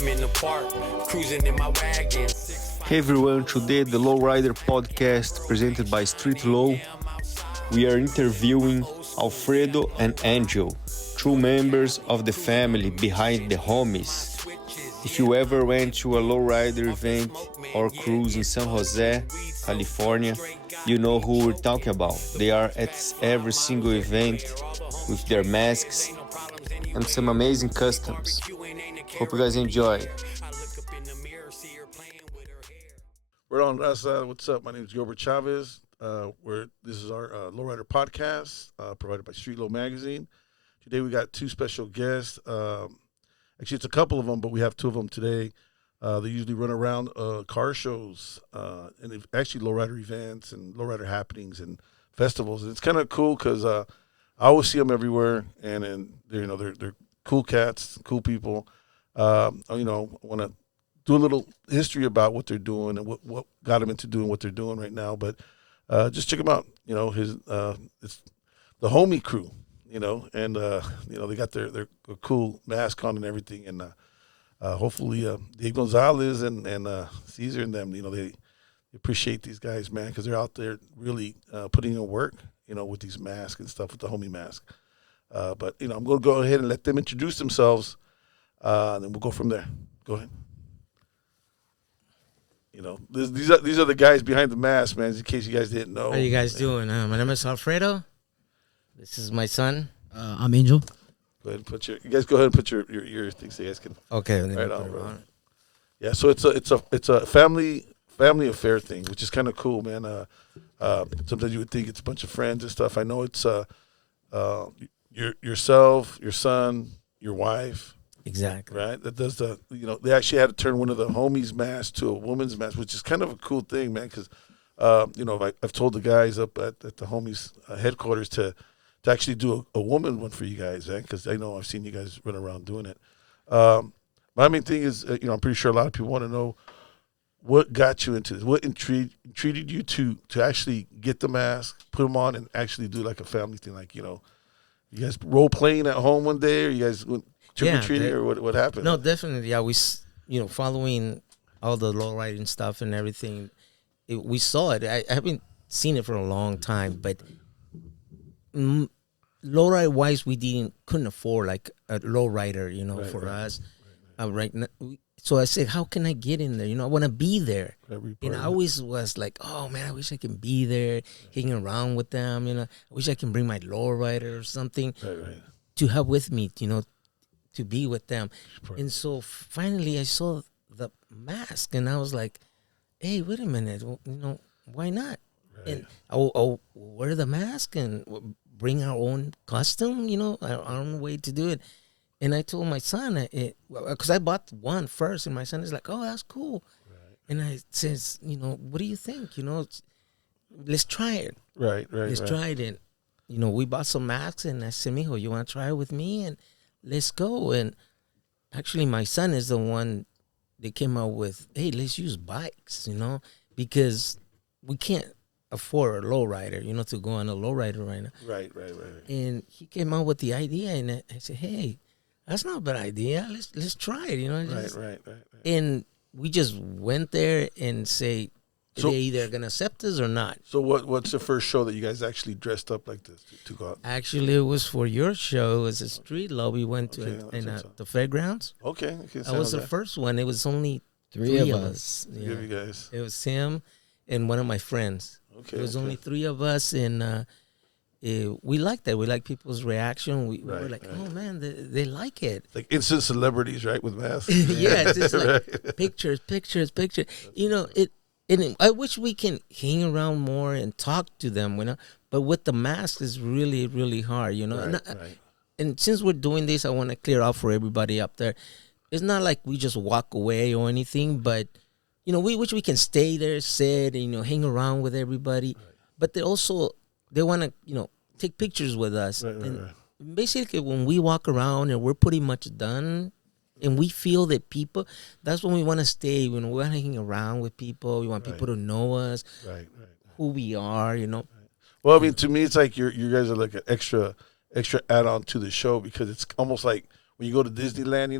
I'm in the park, cruising in my wagon. Hey everyone, today the Lowrider Podcast presented by Streetlow. We are interviewing Alfredo and Angel, true members of the family behind the homies. If you ever went to a lowrider event or cruise in San Jose, California, you know who we're talking about. They are at every single event with their masks and some amazing customs. Hope you guys enjoy. We're on Raza. What's up? My name is Gilbert Chavez. This is our Lowrider Podcast provided by Streetlow Magazine. Today we got two special guests. Actually, it's a couple of them, but we have two of them today. They usually run around car shows and actually lowrider events and lowrider happenings and festivals. And it's kind of cool because I always see them everywhere, and they're cool cats, cool people. I want to do a little history about what they're doing and what got them into doing what they're doing right now. But just check them out. It's the homie crew. And they got their cool mask on and everything, and hopefully Dave Gonzalez and Caesar and them, they appreciate these guys, man, because they're out there really putting in work, with these masks and stuff, with the homie mask. But I'm going to go ahead and let them introduce themselves, and then we'll go from there. Go ahead. These are the guys behind the mask, man, in case you guys didn't know. How you guys doing? My name is Alfredo. This is my son. I'm Angel. Go ahead and you guys go ahead and put your things so you guys can. Okay. Right on, bro. Yeah, so it's a family affair thing, which is kind of cool, man. Sometimes you would think it's a bunch of friends and stuff. I know it's yourself, your son, your wife. Exactly. Right. That does they actually had to turn one of the homies' masks to a woman's mask, which is kind of a cool thing, man. Because I've told the guys up at the homies' headquarters to actually do a woman one for you guys, because I know I've seen you guys run around doing it. My main thing is, I'm pretty sure a lot of people want to know what got you into this. What intrigued you to actually get the mask, put them on, and actually do like a family thing, like you guys role playing at home one day, or you guys went trick or treating, or what happened? No, definitely. Yeah, we following all the low riding stuff and everything. We saw it. I haven't seen it for a long time, but lowrider wise, we couldn't afford like a lowrider, for us. Right now, so I said, how can I get in there? I want to be there. And I always was like, oh man, I wish I can be there, hanging around with them. I wish I can bring my lowrider or something to have with me. To be with them. And so finally, I saw the mask, and I was like, hey, wait a minute, why not? Right. And I'll wear the mask and bring our own costume, our own way to do it. And I told my son, because I bought one first, and my son is like, oh, that's cool. Right. And I says, what do you think? Let's try it. Right. Let's try it. And, we bought some masks, and I said, mijo, you want to try it with me? And let's go. And actually, my son is the one that came out with, hey, let's use bikes, because we can't afford a lowrider, to go on a lowrider right now. Right. And he came out with the idea, and I said, hey, that's not a bad idea. Let's try it, Right. And we just went there and say, they either going to accept us or not. So what's the first show that you guys actually dressed up like this to go out? Actually, it was for your show. It was a Streetlow. We went to the fairgrounds. Okay. That was the first one. It was only three of us. Yeah. You guys. It was him and one of my friends. Okay. It was only three of us, and we liked that. We liked people's reaction. We were like, oh, man, they like it. Like instant celebrities, right, with masks? Yeah, it's just like pictures. And I wish we can hang around more and talk to them, But with the mask, it's really, really hard, And since we're doing this, I want to clear out for everybody up there. It's not like we just walk away or anything, but, we wish we can stay there, sit, and, hang around with everybody. Right. But they want to, take pictures with us. Right. Basically, when we walk around and we're pretty much done, and we feel that that's when we want to stay. We want to hang around with people. We want people to know us, who we are, Right. Well, I mean, to me, it's like you guys are like an extra add-on to the show, because it's almost like when you go to Disneyland,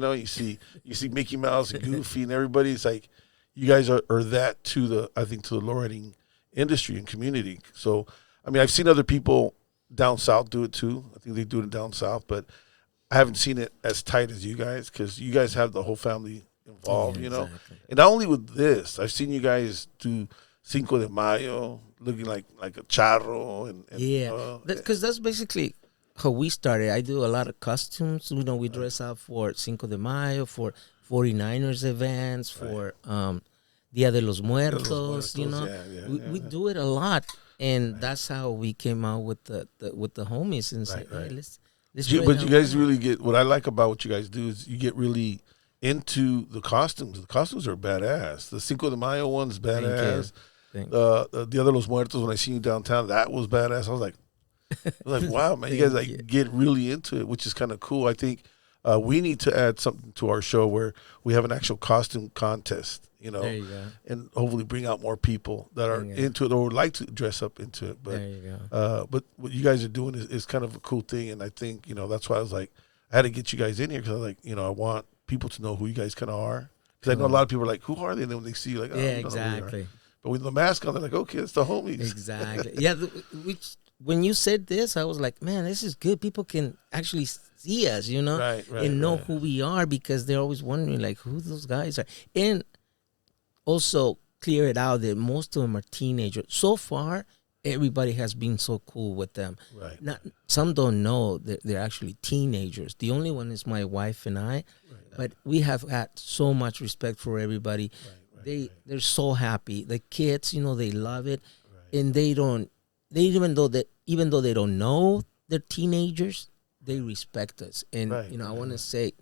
you see Mickey Mouse and Goofy and everybody. It's like you guys are that to the lowriding industry and community. So I mean, I've seen other people down south do it too. I think they do it down south, but I haven't seen it as tight as you guys because you guys have the whole family involved. Exactly. And not only with this, I've seen you guys do Cinco de Mayo, looking like a charro, and because that's basically how we started. I do a lot of costumes. We dress up for Cinco de Mayo, for 49ers events, for Dia de los Muertos. We do it a lot, and that's how we came out with the homies and said, hey, let's. But you guys really get, what I like about what you guys do is you get really into the costumes. The costumes are badass. The Cinco de Mayo one's badass. The Dia de los Muertos, when I seen you downtown, that was badass. I was like, wow, man, you guys get really into it, which is kind of cool. I think we need to add something to our show where we have an actual costume contest, There you go. and hopefully bring out more people that are into it or would like to dress up into it. But there you go. but what you guys are doing is kind of a cool thing, and I think that's why I was like, I had to get you guys in here because I was like, I want people to know who you guys kind of are, because I know a lot of people are like, who are they? And then when they see you, like, oh, exactly. But with the mask on, they're like, okay, it's the homies. Exactly. Yeah. When you said this, I was like, man, this is good. People can actually see us, and know who we are, because they're always wondering, like, who those guys are. And also clear it out that most of them are teenagers. So far, everybody has been so cool with them. Right. Some don't know that they're actually teenagers. The only one is my wife and I, but we have had so much respect for everybody. They're so happy. The kids, they love it, and even though they don't know they're teenagers, they respect us. And I want to say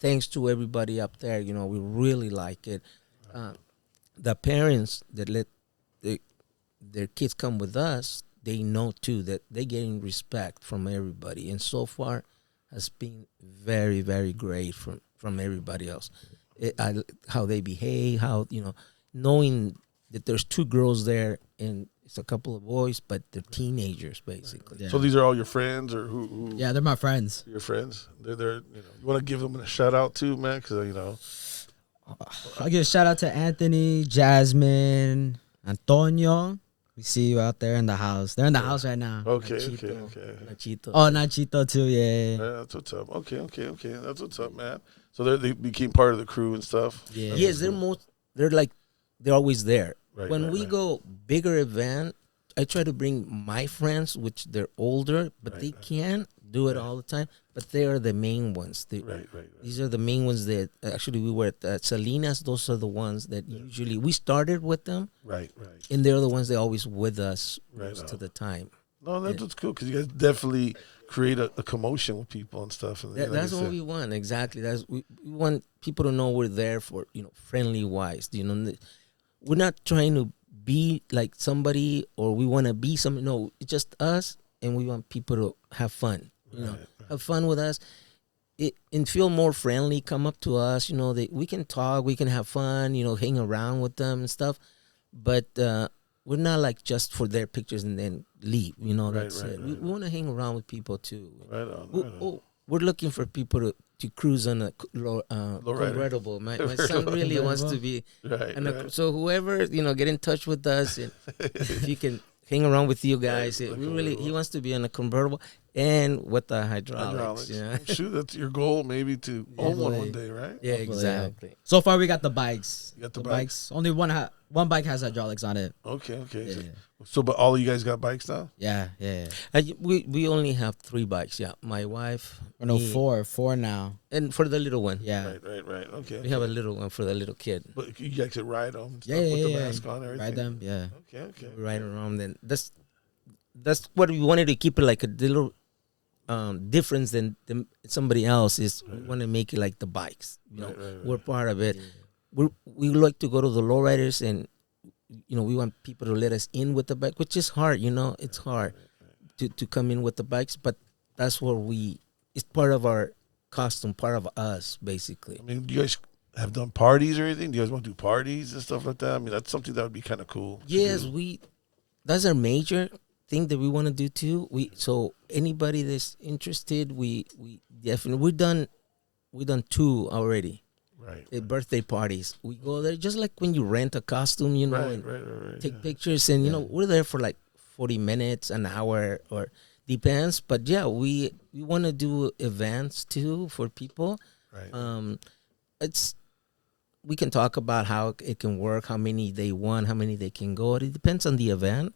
thanks to everybody up there. We really like it. The parents that let their kids come with us, they know too that they're getting respect from everybody, and so far has been very, very great from everybody else. How they behave, how knowing that there's two girls there and it's a couple of boys, but they're teenagers basically. Yeah. So these are all your friends, or who? Yeah, they're my friends. Your friends. They're you want to give them a shout out too, man, because I'll give a shout out to Anthony, Jasmine, Antonio. We see you out there in the house. They're in the house right now. Okay. Nachito. Oh, Nachito too, yeah. That's what's up. Okay. That's what's up, man. So they became part of the crew and stuff. Yeah. Yes, they're always there. When we right. go bigger event, I try to bring my friends, which they're older, but they can't do it all the time. But they are the main ones. These are the main ones that actually we were at Salinas. Those are the ones that usually we started with them. Right. And they're the ones that always with us most of the time. No, that's what's cool, because you guys definitely create a commotion with people and stuff. And that's what we want, exactly. We want people to know we're there for friendly wise. We're not trying to be like somebody, or we want to be something. No, it's just us, and we want people to have fun. Have fun with us, and feel more friendly. Come up to us, we can talk, we can have fun, hang around with them and stuff. But we're not like just for their pictures and then leave. That's it. We want to hang around with people too. Right on. We're looking for people to cruise on a convertible. My son really wants to be. So whoever get in touch with us, and if he can hang around with you guys, he wants to be on a convertible and with the hydraulics. Shoot, that's your goal, maybe to own one day, right? Yeah, exactly. So far, we got the bikes. You got the bikes. Only one bike has hydraulics on it. Okay. Yeah. So, but all of you guys got bikes now? Yeah. We only have 3 bikes. Yeah, my wife. No, 4 now. And for the little one. Yeah. Right. Okay. We have a little one for the little kid. But you guys could ride them. And stuff with the mask on and everything. Ride them. Yeah. Okay. We ride around. Then that's what we wanted to keep it like a little difference than somebody else is. We want to make it like the bikes. We're part of it. We like to go to the lowriders, and we want people to let us in with the bike, which is hard. It's hard to come in with the bikes, but that's where it's part of our costume, part of us, basically. I mean, do you guys have done parties or anything? Do you guys want to do parties and stuff like that? I mean, that's something that would be kind of cool. Yes, that's our major thing that we want to do too. So anybody that's interested, we definitely, we've done we done 2 already. Right. Birthday parties. We go there just like when you rent a costume, you know, and take pictures, and you know we're there for like 40 minutes, an hour, or depends. But yeah, we want to do events too for people. Right. We can talk about how it can work, how many they want, how many they can go. It depends on the event.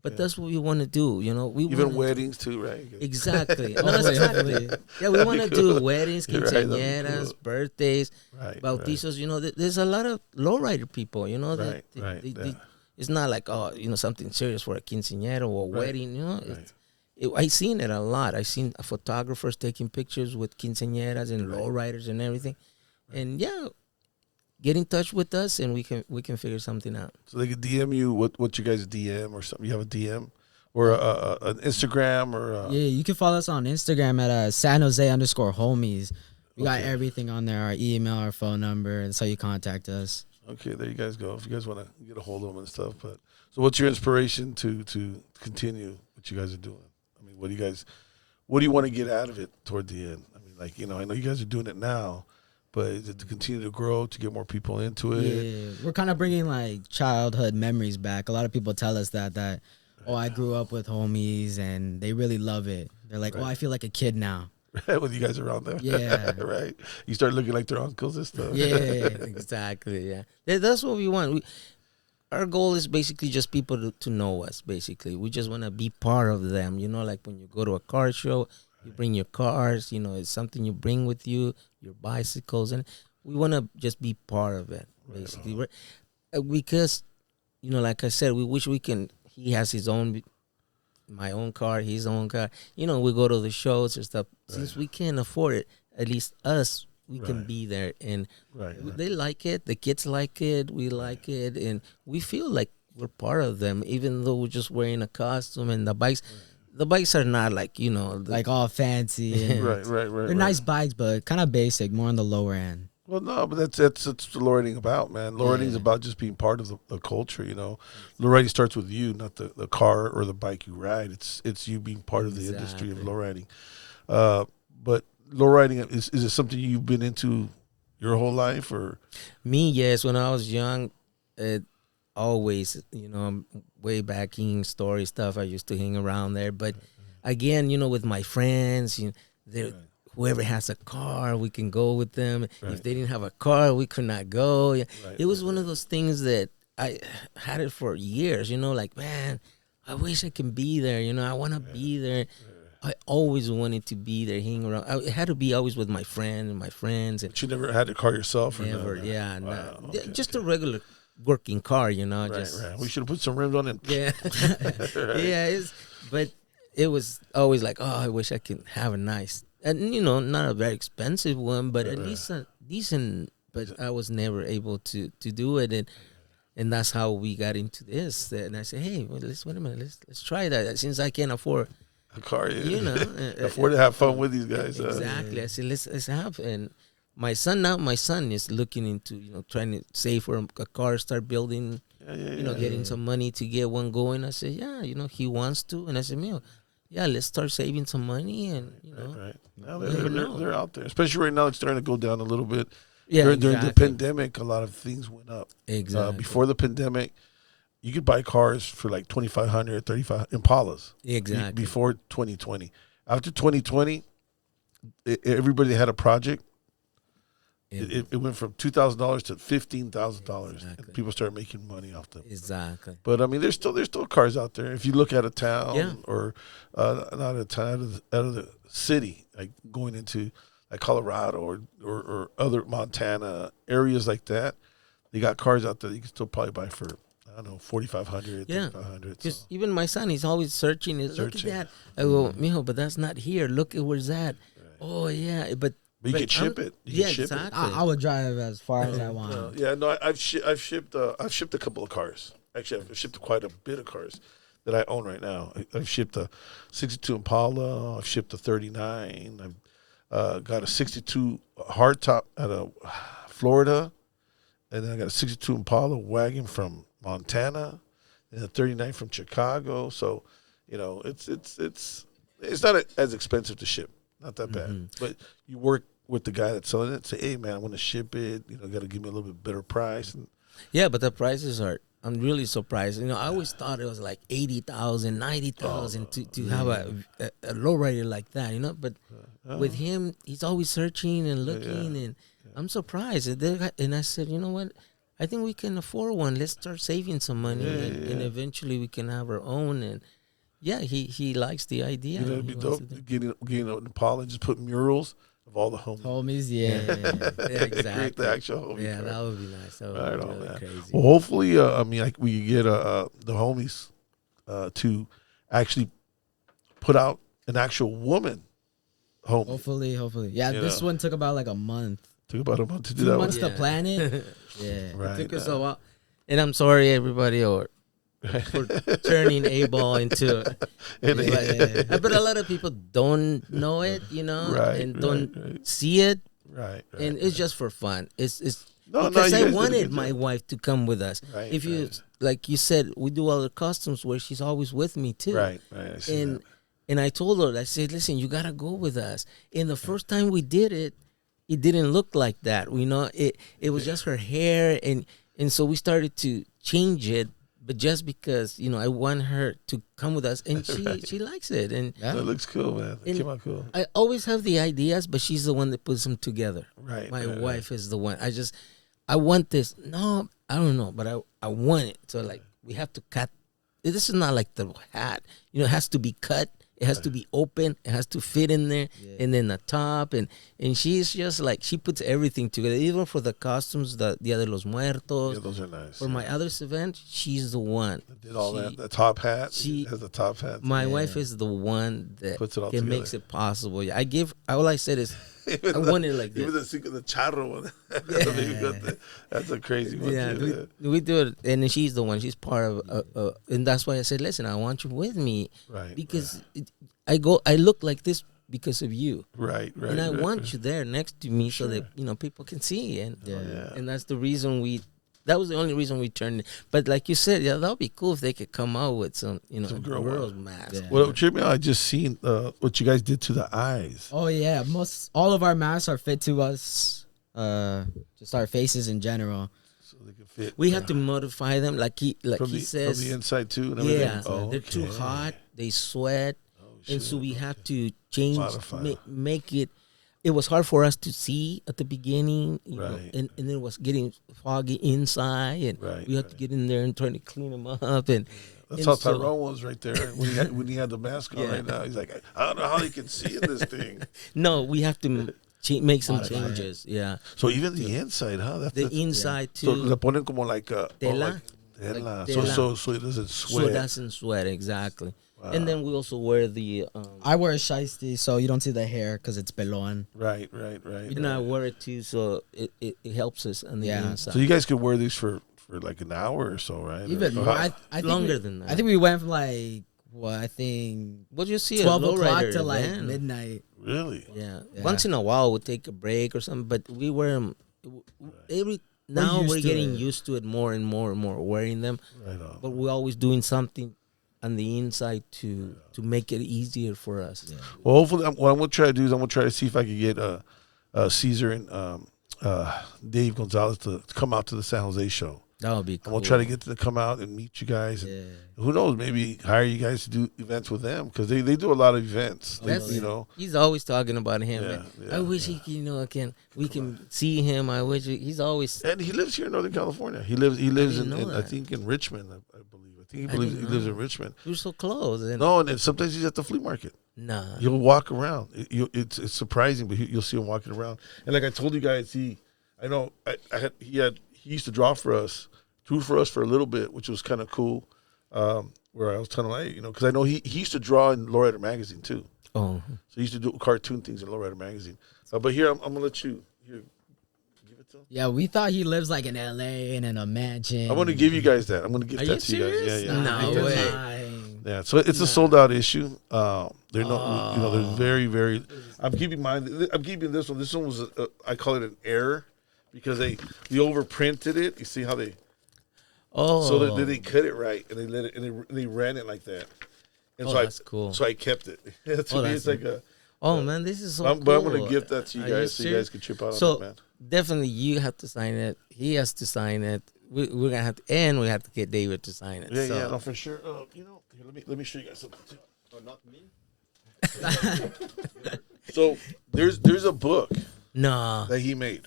But that's what we want to do, you know. We even weddings too, right? Exactly. No, exactly. Yeah, we want to do weddings, quinceañeras, birthdays, bautizos. You know, there's a lot of lowrider people. You know, it's not like something serious for a quinceañera or a wedding. You know, I seen it a lot. I seen photographers taking pictures with quinceañeras and lowriders and everything, and get in touch with us, and we can figure something out. So they can DM you what you guys DM or something. You have a DM or an Instagram or yeah. You can follow us on Instagram at San Jose _homies. We got everything on there: our email, our phone number, and so you contact us. Okay, there you guys go. If you guys want to get a hold of them and stuff. But so, what's your inspiration to continue what you guys are doing? I mean, what do you want to get out of it toward the end? I mean, like, you know, I know you guys are doing it now. But is it to continue to grow, to get more people into it? Yeah, we're kind of bringing like childhood memories back. A lot of people tell us that I grew up with homies and they really love it. They're like, I feel like a kid now. With you guys around them. Yeah. Right. You start looking like their uncles and stuff. Yeah. Exactly. Yeah. That's what we want. Our goal is basically just people to know us, basically. We just want to be part of them. You know, like when you go to a car show, you bring your cars, you know, it's something you bring with you, your bicycles, and we want to just be part of it, basically. Because, you know, like I said, we wish he has my own car, his own car. You know, we go to the shows and stuff. Since we can't afford it, at least us, we can be there. And they like it, the kids like it, we like it, and we feel like we're part of them, even though we're just wearing a costume and the bikes. The bikes are not like, you know, like all fancy. And right. They're nice bikes, but kind of basic, more on the lower end. Well, no, but that's what lowriding about, man. Lowriding is about just being part of the culture, you know. Lowriding starts with you, not the car or the bike you ride. It's you being part of the industry of lowriding. But lowriding, is it something you've been into your whole life, or? Me, yes. When I was young, always, you know, way back in story stuff, I used to hang around there. But again, you know, with my friends, you know, whoever has a car, we can go with them. If they didn't have a car, we could not go. It was one of those things that I had it for years, you know, like, man, I wish I can be there. You know, I want to be there. I always wanted to be there, hang around. It had to be always with my friends. But you never had a car yourself? Or never, no? Wow, okay, just a regular working car, you know. Right. We should have put some rims on it. Yeah. But it was always like, I wish I could have a nice, and, you know, not a very expensive one, but at least a decent, but I was never able to do it. And that's how we got into this. And I said, hey, wait a minute, let's try that. Since I can't afford a car, you know, afford to have fun with these guys. Exactly. I said, let's have. And my son is looking into, you know, trying to save for a car, start building, getting some money to get one going. I said, you know, he wants to. And I said, let's start saving some money. And, you know. Right. Now they're out there. Especially right now, it's starting to go down a little bit. Yeah, during the pandemic, a lot of things went up. Exactly. Before the pandemic, you could buy cars for like $2,500, $3,500 Impalas. Exactly. Before 2020. After 2020, everybody had a project. It went from $2,000 to $15,000, and people started making money off them. Exactly. But I mean, there's still cars out there. If you look at a town or not a town, out of the city, like going into like Colorado or other Montana areas like that, they got cars out there that you can still probably buy for, I don't know, $4,500, $3,500. Because even my son, he's always searching. Look at that. I go, mijo, but that's not here. Look at where's that. Right. Oh yeah, but you can ship it. You can ship exactly. it. I would drive as far as I want. I've shipped a couple of cars. Actually, I've shipped quite a bit of cars that I own right now. I've shipped a 62 Impala. I've shipped a 39. I've got a 62 hardtop out of Florida, and then I got a 62 Impala wagon from Montana, and a 39 from Chicago. So, you know, it's not as expensive to ship. Not that bad. But you work with the guy that's selling it. Say, hey man, I want to ship it. You know, got to give me a little bit better price. And Yeah, but the prices are. I'm really surprised. You know, I always thought it was like 80,000, 90,000 to have a lowrider like that. You know, but with him, he's always searching and looking, and I'm surprised. And I said, you know what? I think we can afford one. Let's start saving some money, and eventually we can have our own. And yeah, he likes the idea. you know, it'd be dope. Getting out in Paul and just put murals of all the homies. Yeah. Exactly. Create the actual homie. Yeah, card. that would be nice. That would Right be on, really man. crazy. Well, hopefully, like we could get the homies to actually put out an actual woman homie. Hopefully. Yeah, You this know. one took about like a month. Took about a month to do 2 that. months One. to plan it. Yeah. Right. It took us a while. And I'm sorry, everybody, for turning A-ball into. But a lot of people don't know it, you know, Right, and right, don't right. see it, Right. and it's just for fun. It's No, because you I guys did a wanted good my job. wife to come with us. Right, If you, right. like you said, we do all the customs where she's always with me too. Right. I see And that. and I told her, I said, listen, you gotta go with us. And the first time we did it, it didn't look like that. You know, it was just her hair, and so we started to change it. But just because, you know, I want her to come with us, and she likes it. And That looks cool, man. It And- came out cool. I always have the ideas, but she's the one that puts them together. Right. My right, wife is the one. I want this. No, I don't know, but I want it. So like we have to cut. This is not like the hat. You know, it has to be cut. It has to be open. It has to fit in there, and then the top, and she's just like she puts everything together. Even for the costumes, the Dia de los Muertos. Yeah, those are nice. For my other event, she's the one. Did all She- that. The top hat. she- has the top hat. My wife is the one that Puts it all makes together. it possible. All I said is I want it like this. Even the charro one. That's a crazy one. Yeah, too, we do it, and she's the one. She's part of, and that's why I said, listen, I want you with me Right. because I look like this because of you, Right. and I want you there next to me so that people can see, and and that's the reason That was the only reason we turned it. But like you said, that would be cool if they could come out with some girls mask. Yeah. Well, tripped me out. I just seen what you guys did to the eyes. Oh yeah, all of our masks are fit to us. Just our faces in general. So they can fit. We have to modify them, like he says. From the inside too. And everything. Yeah, Oh, they're too okay. hot. They sweat, and so shit. we have to change, Modify. make it. It was hard for us to see at the beginning, you know, Right. and then it was getting foggy inside, and Right, we had to get in there and try to clean them up. And That's and how so- Tyrone was right there when he had the mask on Yeah. right now. He's like, I don't know how they can see in this thing. No, we have to make some Modify it. changes. Yeah, So even the inside, huh? the inside So too, le ponen como like Tela. tela. Like So tela. so it doesn't so sweat. it doesn't sweat exactly. And then we also wear the. I wear a shiesty, so you don't see the hair because it's pelon. Right. And I wear it too, so it helps us on the Yeah. inside. So you guys could wear these for like an hour or so, right? Even Or more. how- I think Longer than that. I think we went from like I think What you see 12 at o'clock Lowrider to like event. midnight. Really? Yeah. Yeah. Once in a while we'll take a break or something, but we wear them now used we're to getting it. used to it more and more and more wearing them, Right on. but we're always doing something on the inside to make it easier for us. Yeah. Well, hopefully, what I'm gonna try to do is I'm gonna try to see if I can get Caesar and Dave Gonzalez to come out to the San Jose show. That would be I'm cool. gonna try to get them to come out and meet you guys. And Yeah. who knows? Maybe hire you guys to do events with them because they do a lot of events. That's- you know. He's always talking about him. Yeah, man. yeah, I wish he, we can see him. I wish he's always. And he lives here in Northern California. He lives didn't in know I that. think in Richmond. I believe. I think I didn't he lives know. in Richmond. We're so close. And No, and sometimes he's at the flea market. nah. He'll walk around. It's surprising, but you'll see him walking around. And like I told you guys, he used to draw for us, drew for us for a little bit, which was kind of cool. Where I was telling him, hey, because I know he used to draw in Lowrider Magazine too. Oh, So he used to do cartoon things in Lowrider Magazine. But here I'm gonna let you give it to him. Yeah, we thought he lives like in LA and in a mansion. I'm gonna give you guys that. I'm gonna give Are that you to you guys. serious? Yeah, yeah. No I think that's way. it. Lying. Yeah, so it's a sold out issue. They're not, they're very, very. I'm keeping mine. I'm keeping this one. This one was, I call it an error, because they overprinted it. You see how they? oh. So they cut it right, and they let it, and they ran it like that. And Oh, so that's cool. So I kept it. To me, that's it's like a. Oh man, this is so cool. But I'm gonna gift that to you Are you guys so you serious? guys can chip out So on that, man. definitely, you have to sign it. He has to sign it. We're gonna have to, and we have to get David to sign it. Yeah, so. yeah, no, for sure. Here, let me show you guys something too. Oh, not me. So there's a book No. that he made,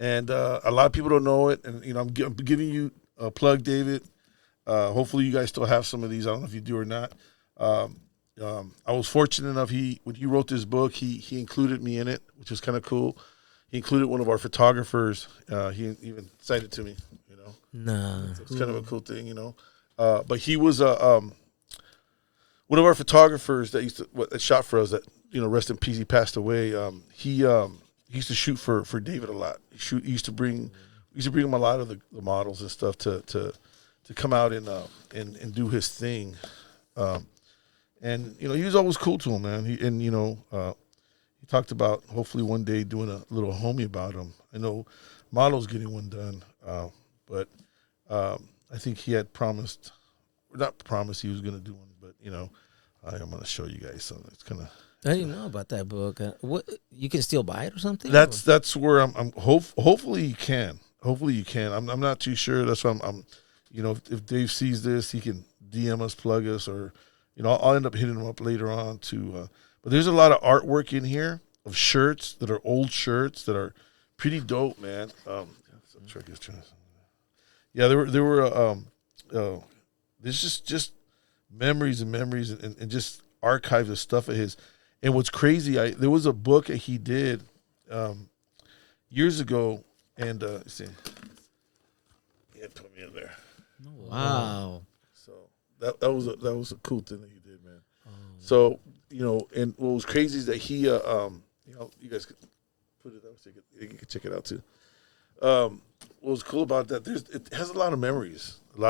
and a lot of people don't know it. And I'm giving you a plug, David. Hopefully, you guys still have some of these. I don't know if you do or not. I was fortunate enough. When he wrote this book, he included me in it, which is kind of cool. He included one of our photographers. He even signed it to me. No. It's kind of a cool thing, But he was one of our photographers that that shot for us. That rest in peace. He passed away. He used to shoot for David a lot. He used to bring him a lot of the models and stuff to come out and do his thing. And he was always cool to him, man. He talked about hopefully one day doing a little homie about him. I know Model's getting one done, but I think he had not promised he was going to do one, but I'm going to show you guys something. It's kind of. I didn't know about that book. What, you can still buy it or something? That's where I'm hopefully you can. Hopefully you can. I'm not too sure. That's why I'm if Dave sees this, he can DM us, plug us, or I'll end up hitting him up later on too. But there's a lot of artwork in here of shirts that are old shirts that are pretty dope, man. Yeah, there were there's just memories and just archives of stuff of his. And what's crazy, there was a book that he did years ago, and let's see, he had put me in there. Wow. So that was a cool thing that he did, man. So and what was crazy is that he you guys could put it up so you can check it out too. What was cool about that? It has a lot of memories, a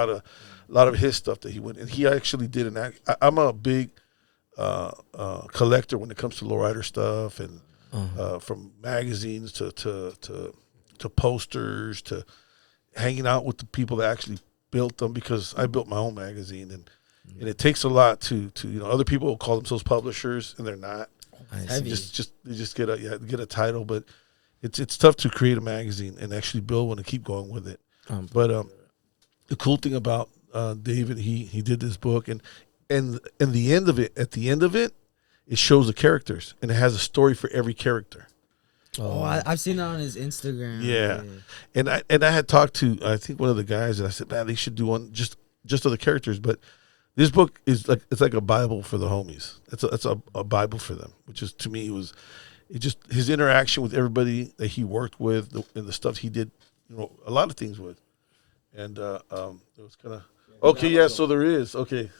lot of his stuff that he went, and he actually did an act. I'm a big collector when it comes to lowrider stuff, and from magazines to posters to hanging out with the people that actually built them, because I built my own magazine, and it takes a lot to other people will call themselves publishers and they're not. They just get a title, but it's tough to create a magazine and actually build one and keep going with it. But the cool thing about David, he did this book, and at the end of it, it shows the characters, and it has a story for every character. Oh, I've seen that on his Instagram. Yeah. And I had talked to, I think, one of the guys, and I said, man, they should do one just of the characters. But this book is like a Bible for the homies. It's a Bible for them, which is, to me, his interaction with everybody that he worked with, and the stuff he did, a lot of things with. And it was kind of, okay, yeah, so there is. Okay.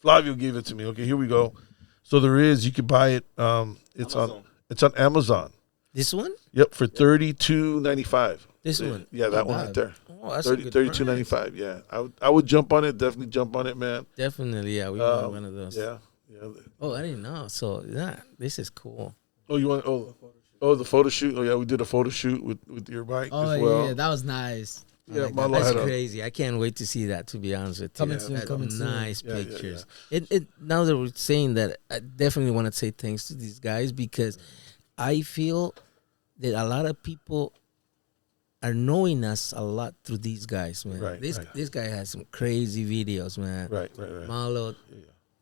Flavio gave it to me. Okay, here we go. So there is, you can buy it. It's on Amazon. This one? Yep, for $32.95. This one? Yeah, that one right there. Oh, that's $32.95. Yeah, I would jump on it. Definitely jump on it, man. Definitely, yeah. We want one of those. Yeah. Oh, I didn't know. So yeah, this is cool. Oh, you want? Oh, the photo shoot. Oh yeah, we did a photo shoot with your bike as well. Yeah, that was nice. Yeah, like Marlo That's had crazy. I can't wait to see that, to be honest with you. Coming soon. Nice Yeah, pictures. It now that we're saying that, I definitely want to say thanks to these guys, because I feel that a lot of people are knowing us a lot through these guys, man. Right, This guy has some crazy videos, man. Right. Marlo,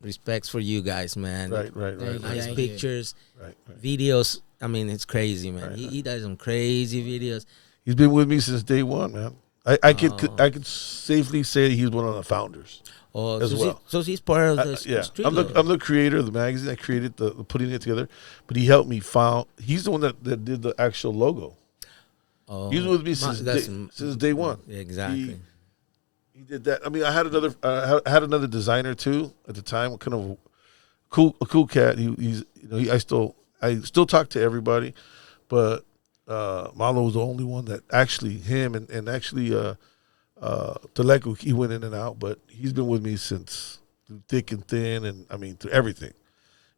respects for you guys, man. Right. Nice pictures, Right. videos. I mean, it's crazy, man. Right. He does some crazy videos. He's been with me since day one, man. I could safely say he's one of the founders. Oh, as well. So he's part of the Yeah, Streetlow. I'm the creator of the magazine. I created the putting it together, but he helped me found. He's the one that did the actual logo. Oh, He was with me since day one. Yeah, exactly. He did that. I mean, I had another designer too at the time. Kind of a cool cat. I still talk to everybody, but Marlo was the only one that actually him and actually Teleco, he went in and out, but he's been with me since through thick and thin, and I mean through everything.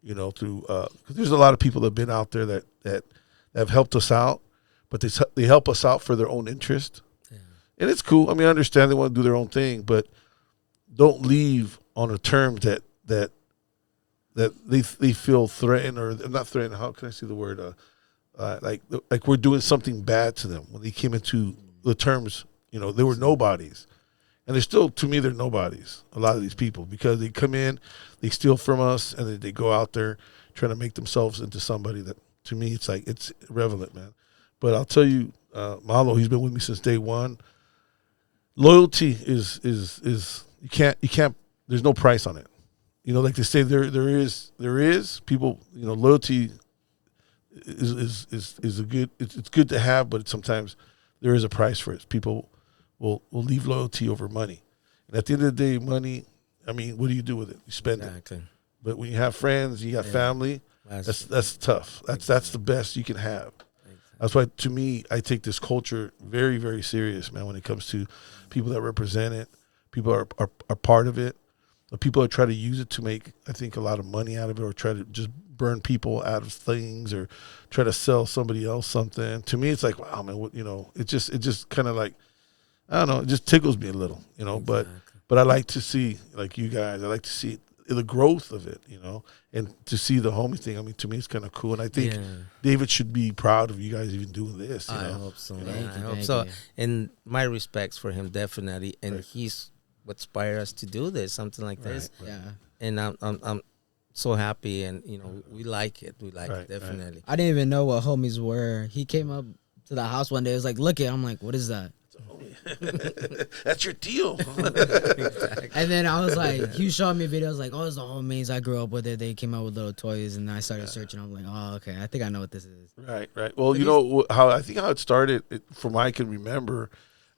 Through because there's a lot of people that have been out there that have helped us out, but they help us out for their own interest. Yeah. And it's cool. I mean, I understand they want to do their own thing, but don't leave on the terms that that they feel threatened or not threatened. How can I say the word? Like we're doing something bad to them when they came into the terms. They were nobodies, and they're still, to me, they're nobodies. A lot of these people, because they come in, they steal from us, and then they go out there trying to make themselves into somebody that, to me, it's like it's irrelevant, man. But I'll tell you, Malo, he's been with me since day one. Loyalty is you can't. There's no price on it. Like they say, there is people. Loyalty is a good. It's good to have, but sometimes there is a price for it. People will leave loyalty over money, and at the end of the day, money. I mean, what do you do with it? You spend it. But when you have friends, you got family. That's tough. That's the best you can have. That's why, to me, I take this culture very, very serious, man. When it comes to people that represent it, people are part of it. The people that try to use it to make, I think, a lot of money out of it, or try to just burn people out of things, or try to sell somebody else something. To me, it's like, wow, man. It just kind of like, I don't know. It just tickles me a little, Exactly. But I like to see, like you guys, I like to see the growth of it, and to see the homie thing. I mean, to me, it's kind of cool, and I think David should be proud of you guys even doing this. I hope so. I hope so. And my respects for him, definitely. And he's what inspired us to do this, something like this. Right. Yeah. And I'm so happy, and we like it. We like it, definitely. Right. I didn't even know what homies were. He came up to the house one day. It was like, look it. I'm like, what is that? That's your deal. Exactly. And then I was like, he showed me videos like, oh, it's the homies. I grew up with it. They came out with little toys, and I started searching. I'm like, oh, okay. I think I know what this is. Right. Well, how it started, from what I can remember,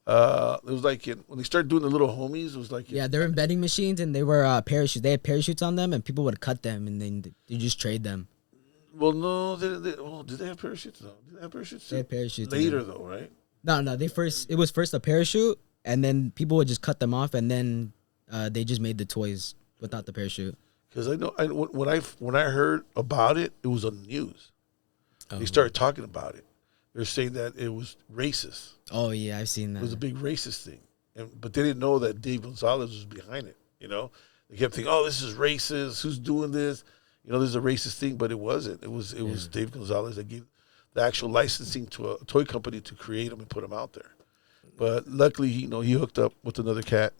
it was like when they started doing the little homies. It was like they're in vending machines, and they were parachutes. They had parachutes on them, and people would cut them, and then you just trade them. Well, no, did they have parachutes? No, did they have parachutes? They had parachutes later, though, right? No. It was first a parachute, and then people would just cut them off, and then they just made the toys without the parachute. Because I know when I heard about it, it was on the news. They started talking about it. They're saying that it was racist. Oh yeah, I've seen that. It was a big racist thing, but they didn't know that Dave Gonzalez was behind it. They kept thinking, "Oh, this is racist. Who's doing this?" This is a racist thing, but it wasn't. It was Dave Gonzalez that gave the actual licensing to a toy company to create them and put them out there. But luckily, he hooked up with another cat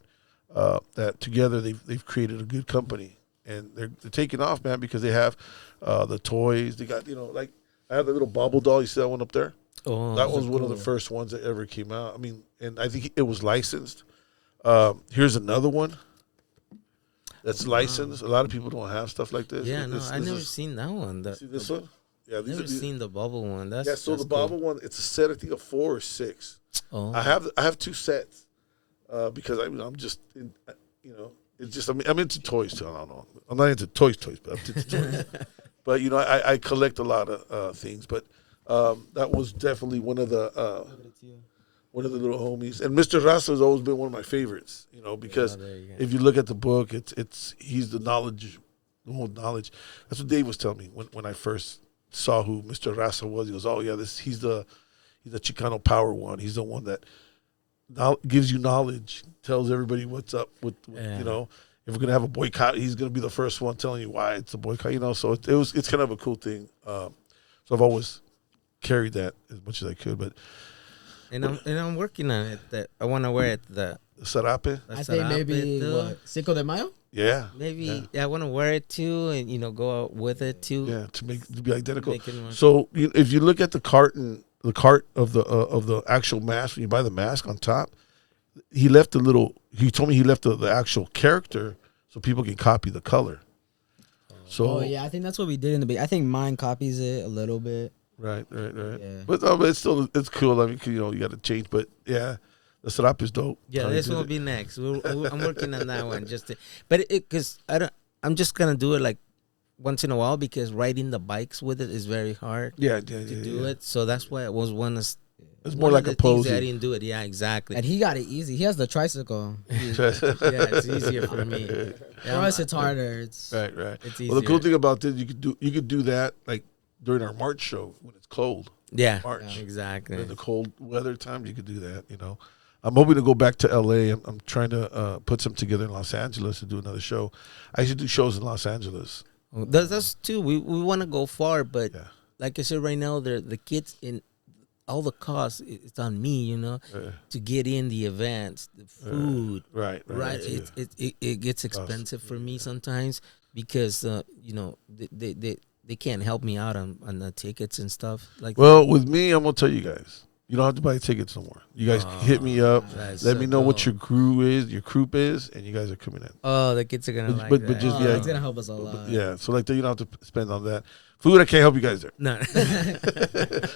that together they've created a good company, and they're taking off, man, because they have the toys. They got like I have the little bobble doll. You see that one up there? Oh, that was one of the first ones that ever came out. I mean, and I think it was licensed. Here's another one that's licensed. A lot of people don't have stuff like this. Yeah, I never seen that one. See this one? Yeah, never seen the bubble one. That's the bubble one. It's a set, I think, of 4 or 6. Oh, I have 2 sets because I'm just it's just I'm into toys too. I don't know. I'm not into toys, but I'm into toys. But I collect a lot of things. But that was definitely one of the little homies. And Mr. Raza has always been one of my favorites. Because if you look at the book, he's the whole knowledge. That's what Dave was telling me when I first saw who Mr. Raza was. He goes, "Oh yeah, he's the Chicano power one. He's the one that gives you knowledge, tells everybody what's up with if we're gonna have a boycott, he's gonna be the first one telling you why it's a boycott. So it's kind of a cool thing. So I've always carried that as much as I could. But I'm working on it. That I want to wear it. The sarape. I think maybe Cinco de Mayo. Yeah, maybe I want to wear it too, and go out with it too. Yeah, to be identical. So if you look at the cart of the actual mask, when you buy the mask on top, he told me he left the actual character so people can copy the color. So I think that's what we did in the beginning. I think mine copies it a little bit. Right. Yeah. But it's cool. I mean, you got to change, but yeah. The srap is dope. Yeah, this will be next. I'm working on that one because I'm just gonna do it like once in a while because riding the bikes with it is very hard. To do it. So that's why it was one of. It's more like a pose. I didn't do it. Yeah, exactly. And he got it easy. He has the tricycle. It's easier for me. For us, it's harder. It's right. It's easier. Well, the cool thing about this, you could do that like during our March show when it's cold. Yeah, March. Exactly. In the cold weather time, you could do that. I'm hoping to go back to L.A. I'm trying to put some together in Los Angeles to do another show. I should do shows in Los Angeles. That's too. We want to go far, but Yeah. like I said, right now, the kids in all the costs. It's on me, to get in the events, the food. Right. Right. It gets expensive for me sometimes because they can't help me out on the tickets and stuff like. Well, with me, I'm gonna tell you guys, you don't have to buy tickets no more. You guys hit me up, let me know what your group is, and you guys are coming in. Oh, the kids are gonna like but that. just It's gonna help us a lot. Yeah, so like you don't have to spend on that. Food, I can't help you guys there. No.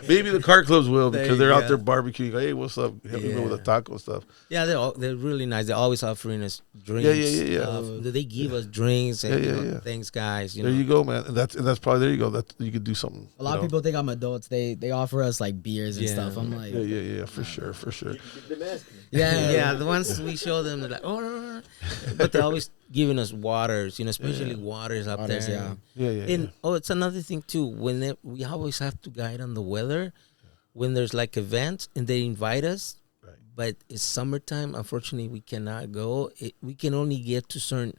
Maybe the car clubs will because they're out go. there barbarbecuing. Hey, what's up? Help me with the taco stuff. Yeah, they're really nice. They're always offering us drinks. Yeah. They give us drinks and Yeah. thanks, guys. There you go, man. And that's probably there you go. That you could do something. A lot of people think I'm adults. They offer us like beers and Yeah. stuff. I'm like, Yeah, for sure. Yeah, the ones we show them, they're like, oh, no. But they're always giving us waters, especially waters up Waters, there. Yeah. And it's another thing too. We always have to guide on the weather when there's like events and they invite us, but it's summertime. Unfortunately, we cannot go. We can only get to certain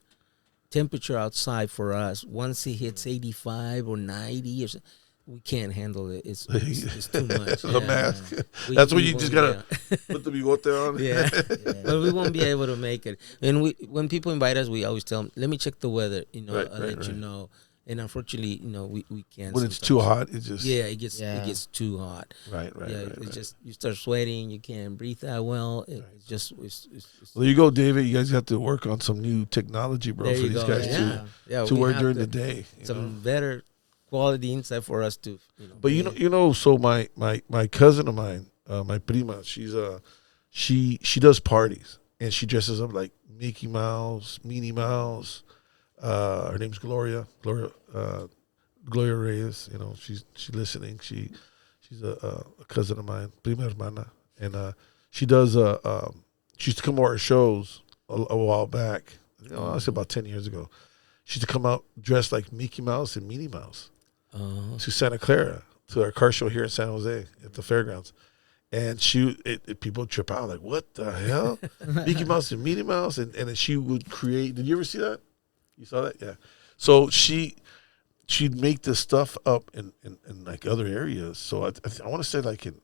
temperature outside for us. Once it hits 85 or 90 or so, we can't handle it. It's too much. The mask. That's when you just gotta put the bigote on. Yeah. But we won't be able to make it. And when people invite us, we always tell them, let me check the weather, I'll let you know. And unfortunately, we can't. When it's too hot, it just it gets too hot. Right. It's just you start sweating, you can't breathe that well. It's just it's Well, there you go, David. You guys have to work on some new technology, bro, there for you these go. guys Yeah, to we work have during the day. some better quality inside for us to. But so my cousin of mine, my prima, she does parties and she dresses up like Mickey Mouse, Minnie Mouse. Her name's Gloria Reyes. She's listening. She's a cousin of mine, prima hermana, and she does she used to come to our shows a while back. I said about 10 years ago. She used to come out dressed like Mickey Mouse and Minnie Mouse to Santa Clara to our car show here in San Jose at the fairgrounds. And people trip out like, what the hell? Mickey Mouse and Minnie Mouse, and then she would create. Did you ever see that? You saw that? Yeah. So she'd make this stuff up in like other areas. So I want to say like in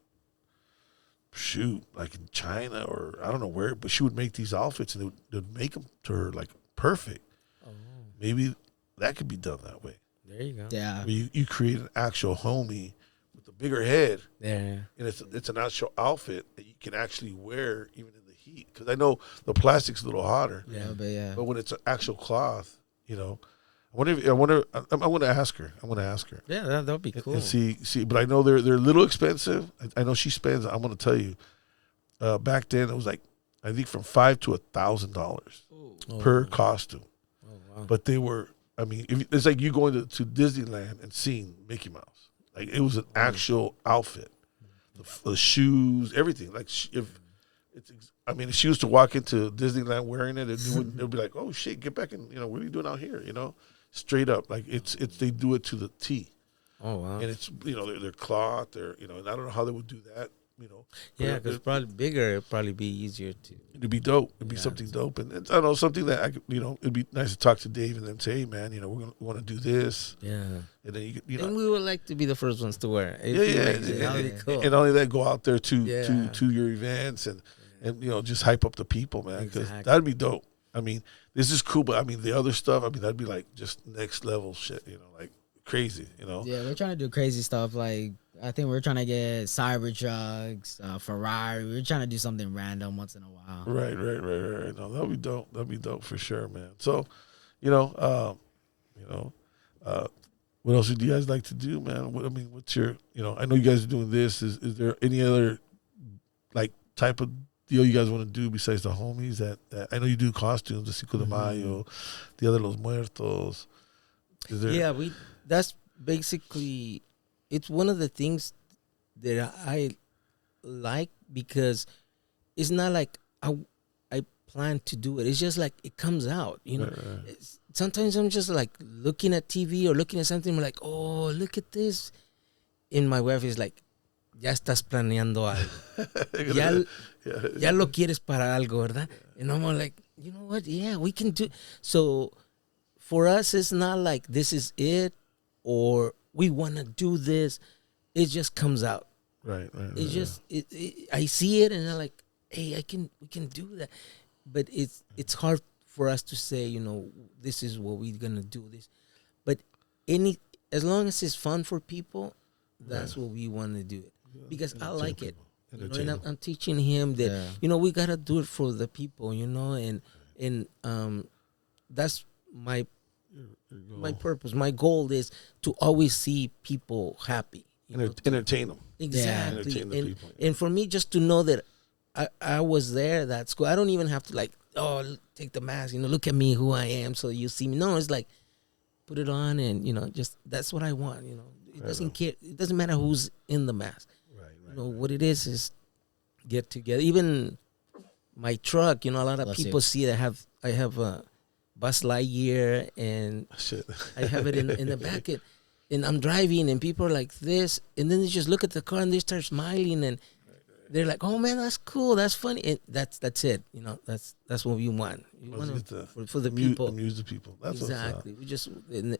China or I don't know where, but she would make these outfits and they'd make them to her like perfect. Oh. Maybe that could be done that way. There you go. Yeah. Where you create an actual homie with a bigger head. Yeah. And it's an actual outfit that you can actually wear even in the heat. Because I know the plastic's a little hotter. Yeah. But when it's an actual cloth, I'm going to ask her. Yeah, that'd be cool. And see. But I know they're a little expensive. I know she spends. I'm going to tell you. Back then it was like I think from $500 to $1,000 per costume. Oh wow! But they were. I mean, it's like you going to Disneyland and seeing Mickey Mouse. Like it was an actual outfit, the shoes, everything. Like if she was to walk into Disneyland wearing it, it'd be like, oh shit, get back and what are you doing out here? Straight up, like it's they do it to the T. Oh wow! And it's they're cloth, and I don't know how they would do that. Yeah, because it's probably bigger. It'd probably be easier to. It'd be dope. It'd be something dope, and I don't know, something that I could, it'd be nice to talk to Dave and then say, hey man, we want to do this. Yeah. And then and we would like to be the first ones to wear. That'd be cool. And only that, go out there to your events and just hype up the people, man, because that'd be dope. I mean, this is cool, but I mean the other stuff. I mean that'd be like just next level shit. Like crazy. Yeah, we're trying to do crazy stuff like. I think we're trying to get Cybertrucks, Ferrari. We're trying to do something random once in a while. Right. No, that'll be dope. That'll be dope for sure, man. So, what else do you guys like to do, man? What's your, I know you guys are doing this. Is there any other like type of deal you guys want to do besides the homies? That I know you do costumes, the Cinco de Mayo, Dia de los Muertos. Is there? Yeah, that's basically. It's one of the things that I like because it's not like I plan to do it. It's just like it comes out, Right. Sometimes I'm just like looking at TV or looking at something. I'm like, oh, look at this. And my wife is like, ya estás planeando algo. ya lo quieres para algo, ¿verdad? And I'm like, you know what? Yeah, we can do. So for us, it's not like this is it or we want to do this. It just comes out. Right. It's just I see it and I'm like, hey, we can do that. But it's hard for us to say, you know, this is what we're gonna do this. But as long as it's fun for people, that's what we want to do. Because I like it. You know, and I'm teaching him that you know we gotta do it for the people, you know, and that's my purpose. My goal is to always see people happy. Entertain them. Exactly. Entertain the people. And for me, just to know that I was there, that's cool. I don't even have to like, oh, take the mask, you know, look at me, who I am, so you see me. No, it's like, put it on and, you know, just, that's what I want, you know. It doesn't care. It doesn't matter who's in the mask. You know, what it is get together. Even my truck, you know, a lot of people see that I have a Buzz Lightyear and I have it in the back. And I'm driving and people are like this. And then they just look at the car and they start smiling and they're like, oh, man, that's cool. That's funny. And that's it. You know, that's what we want. We want for the people. Amuse the people. That's exactly. We just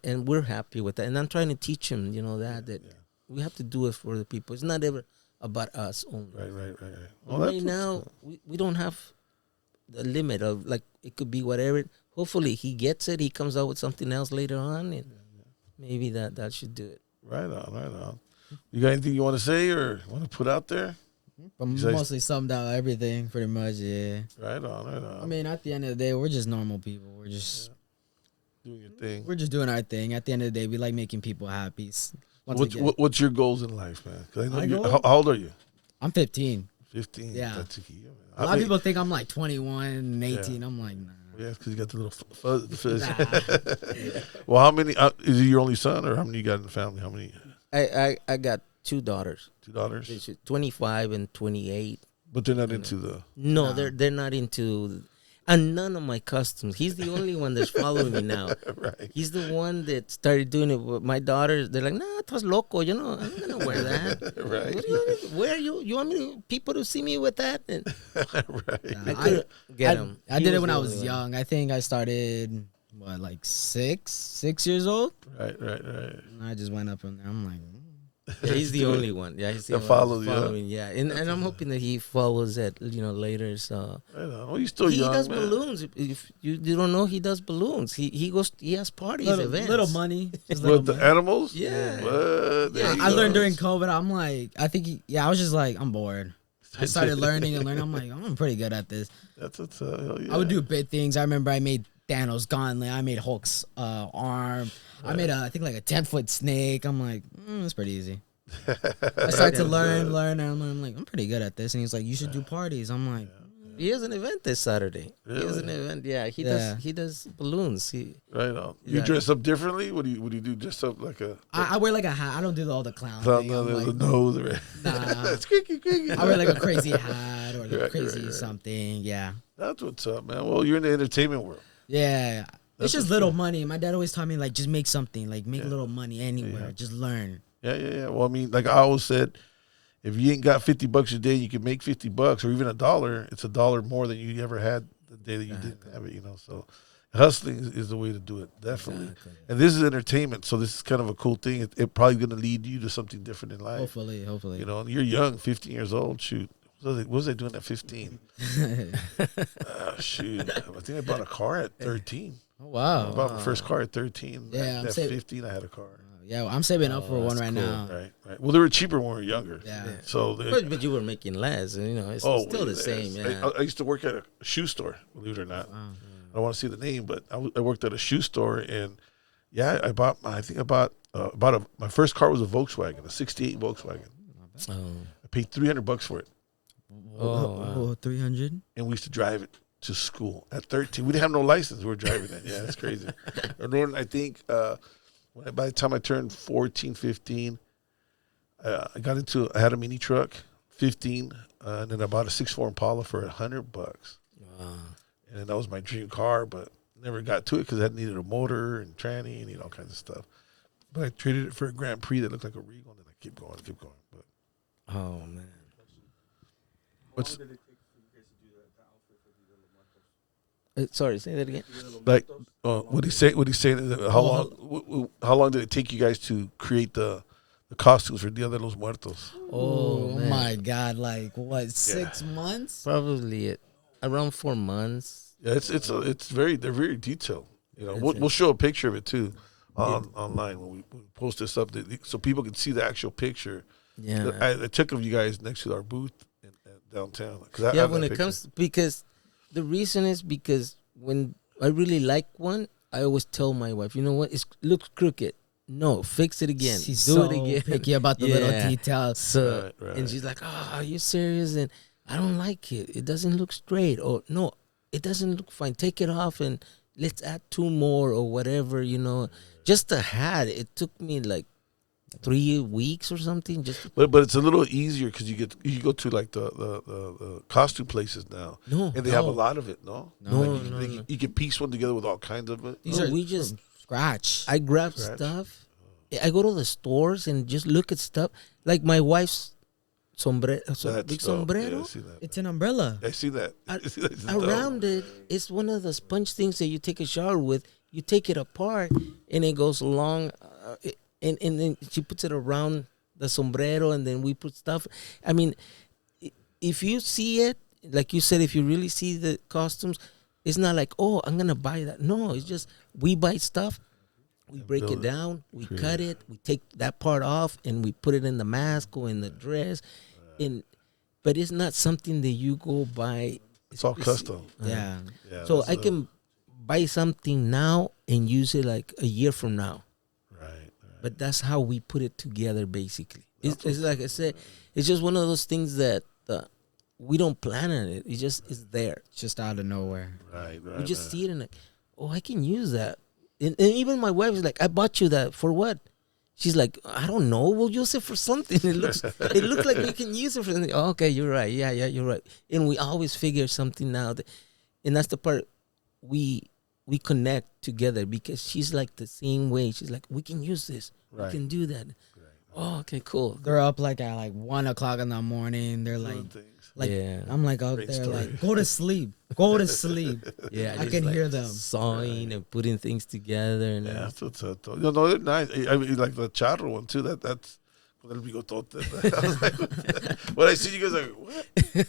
and we're happy with that. And I'm trying to teach them, you know, that we have to do it for the people. It's not ever about us only. Right. Well, right now, we don't have the limit of, like, it could be whatever. Hopefully, he gets it. He comes out with something else later on, and maybe that should do it. Right on. You got anything you want to say or want to put out there? Mostly summed out everything, pretty much, yeah. Right on. I mean, at the end of the day, we're just normal people. We're just doing your thing. We're just doing our thing. At the end of the day, we like making people happy. What's your goals in life, man? 'Cause I know how old are you? I'm 15. 15. Yeah. That's a key. A lot of people think I'm like 21 and 18. I'm like, nah. Yeah, because you got the little fuzz. Nah. Well, how many? Is he your only son, or how many you got in the family? How many? I got 2 daughters. 2 daughters? 25 and 28. But they're not into the... No, they're not into... And none of my customs. He's the only one that's following me now. Right. He's the one that started doing it with my daughters. They're like, nah, estás loco. You know, I'm not going to wear that. Right. What do you want me to wear? You want people to see me with that? And right. I couldn't get him. I did it when I was young. I think I started, like 6 years old? Right. And I just went up in there. I'm like... Yeah, he's the only one. Yeah, he's the only one following. Yeah, and I'm hoping that he follows it, you know, later. So well, he's still young. He does man. balloons. If you don't know, he does balloons. He goes. He has parties, events. Little money. With the animals. Yeah. I learned during COVID. I'm like, I was just like, I'm bored. I started learning. I'm like, I'm pretty good at this. That's what's hell yeah. I would do big things. I remember I made Thanos' gauntlet. I made Hulk's arm. I made I think like a 10-foot snake. I'm like, it's pretty easy. I started to learn, and I'm like, I'm pretty good at this. And he's like, you should do parties. I'm like, he has an event this Saturday. Really? He has an event. Yeah, he does balloons. Right on. You dress up differently? What do you do? Dress up like a? I wear like a hat. I don't do all the clown thing. No, there's a nose. Nah. Squeaky. I wear like a crazy hat or like crazy something. Yeah. That's what's up, man. Well, you're in the entertainment world. Yeah. It's just little money. My dad always taught me, like, just make something. Like, make a little money anywhere. Yeah. Just learn. Yeah. Well, I mean, like I always said, if you ain't got $50 a day, you can make $50 or even $1. It's $1 more than you ever had the day that you didn't have it, you know. So hustling is the way to do it, definitely. Exactly. And this is entertainment, so this is kind of a cool thing. It's probably going to lead you to something different in life. Hopefully. You know, and you're young, 15 years old. Shoot. What was I doing at 15? Shoot. I think I bought a car at 13. Oh, wow. I bought my first car at 13. Yeah, at 15, I had a car. Yeah, well, I'm saving up for one right now. Right. Well, they were cheaper when we were younger. Yeah. So, but you were making less, and you know, it's still the same. Yeah. I used to work at a shoe store, believe it or not. Wow. I don't want to say the name, but I worked at a shoe store, and I bought my first car was a Volkswagen, a '68 Volkswagen. Oh. I paid $300 for it. Oh, 300. And we used to drive it to school at 13. We didn't have no license. We were driving it. Yeah, that's crazy. And then I think by the time I turned 14, 15, I had a mini truck, 15, and then I bought a 6.4 Impala for $100. Wow. And then that was my dream car, but never got to it because I needed a motor and tranny and all kinds of stuff. But I traded it for a Grand Prix that looked like a Regal, and then I kept going. But oh man. How long did it take for you guys to do the outfit for the Sorry, say that again. Like, what he say? What he saying is that how long did it take you guys to create the costumes for Dia de los Muertos? Oh, man. my God! Like what? 6 months? Probably around 4 months. Yeah, they're very detailed. You know, we'll show a picture of it too online when we post this up so people can see the actual picture. Yeah. I took of you guys next to our booth downtown. When it comes, because the reason is because when I really like one, I always tell my wife, you know what, it looks crooked. No, fix it again. She's Do so it again. picky about the little details. So, Right. and she's like, "Oh, are you serious?" And I don't like it. It doesn't look straight. Or no, it doesn't look fine. Take it off and let's add 2 more or whatever. You know, just the hat. It took me like 3 weeks or something. But it's a little easier because you go to like the costume places now, No, and they have a lot of it. No. No. You can piece one together with all kinds of it. These No, are we just scratch. I grab stuff. I go to the stores and just look at stuff. Like my wife's sombrero, big sombrero. Yeah, I see that. It's an umbrella. I see that. Around it, it's one of the sponge things that you take a shower with. You take it apart and it goes along, and then she puts it around the sombrero, and then we put stuff. I mean, if you see it, like you said, if you really see the costumes, it's not like, oh, I'm gonna buy that. No, it's just we buy stuff. We break it down, we cut it, we take that part off, and we put it in the mask or in the dress. But it's not something that you go buy. It's all custom. Yeah. So I can buy something now and use it like a year from now. Right. But that's how we put it together, basically. It's like I said, it's just one of those things that we don't plan on it. It just is there. It's just out of nowhere. Right. We just see it and like, oh, I can use that. And even my wife is like, I bought you that for what? She's like, I don't know. We'll use it for something. It looks like we can use it for something. Oh, okay, you're right. Yeah, you're right. And we always figure something out. And that's the part we connect together, because she's like the same way. She's like, we can use this. Right. We can do that. Oh, okay, cool. They're up like at like 1 o'clock in the morning. They're like, yeah. I'm like out Great there story. like, go to sleep. Go to sleep. Yeah, I just can like hear them. sawing and putting things together. And Yeah, that's what's up. No, they're nice. I mean, like the charro one too. That's I was like, when I see you guys, like, what?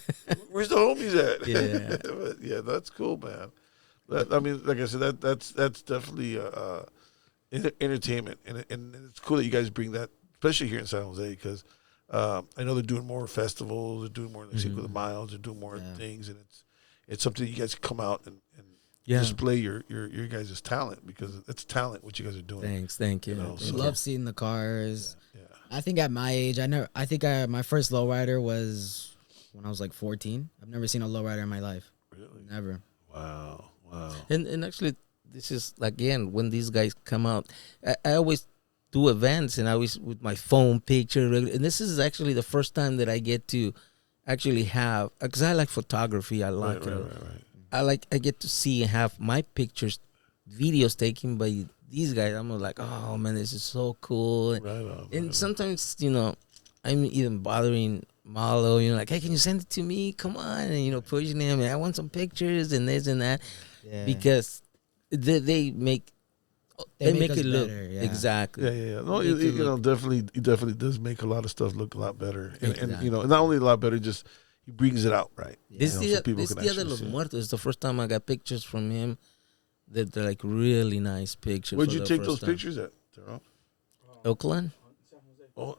Where's the homies at? Yeah. But yeah, that's cool, man. I mean, like I said, that's definitely entertainment, and it's cool that you guys bring that, especially here in San Jose, because I know they're doing more festivals, they're doing more like Cinco de Mayo, they're doing more things, and it's something you guys can come out and display your guys' talent, because it's talent what you guys are doing. Thank you. You know, I love seeing the cars. Yeah. I think at my age, my first lowrider was when I was like 14. I've never seen a lowrider in my life. Really? Never. Wow. And actually, this is, again, when these guys come out, I always do events, and I always with my phone picture. And this is actually the first time that I get to actually have, because I like photography. I like Right. I get to see and have my pictures, videos taken by these guys. I'm like, oh man, this is so cool. Right on. And sometimes, I'm even bothering Malo, like, hey, can you send it to me? Come on. And, pushing him. I want some pictures and this and that. Yeah. Because they make it us look better, yeah. exactly. Yeah. No, it definitely does make a lot of stuff look a lot better. And Exactly. not only a lot better, just he brings it out right. This so Dia people can de actually los see it. Muertos is the first time I got pictures from him that they're like really nice pictures. Where'd for you the take first those time. pictures at? Oakland? Oh,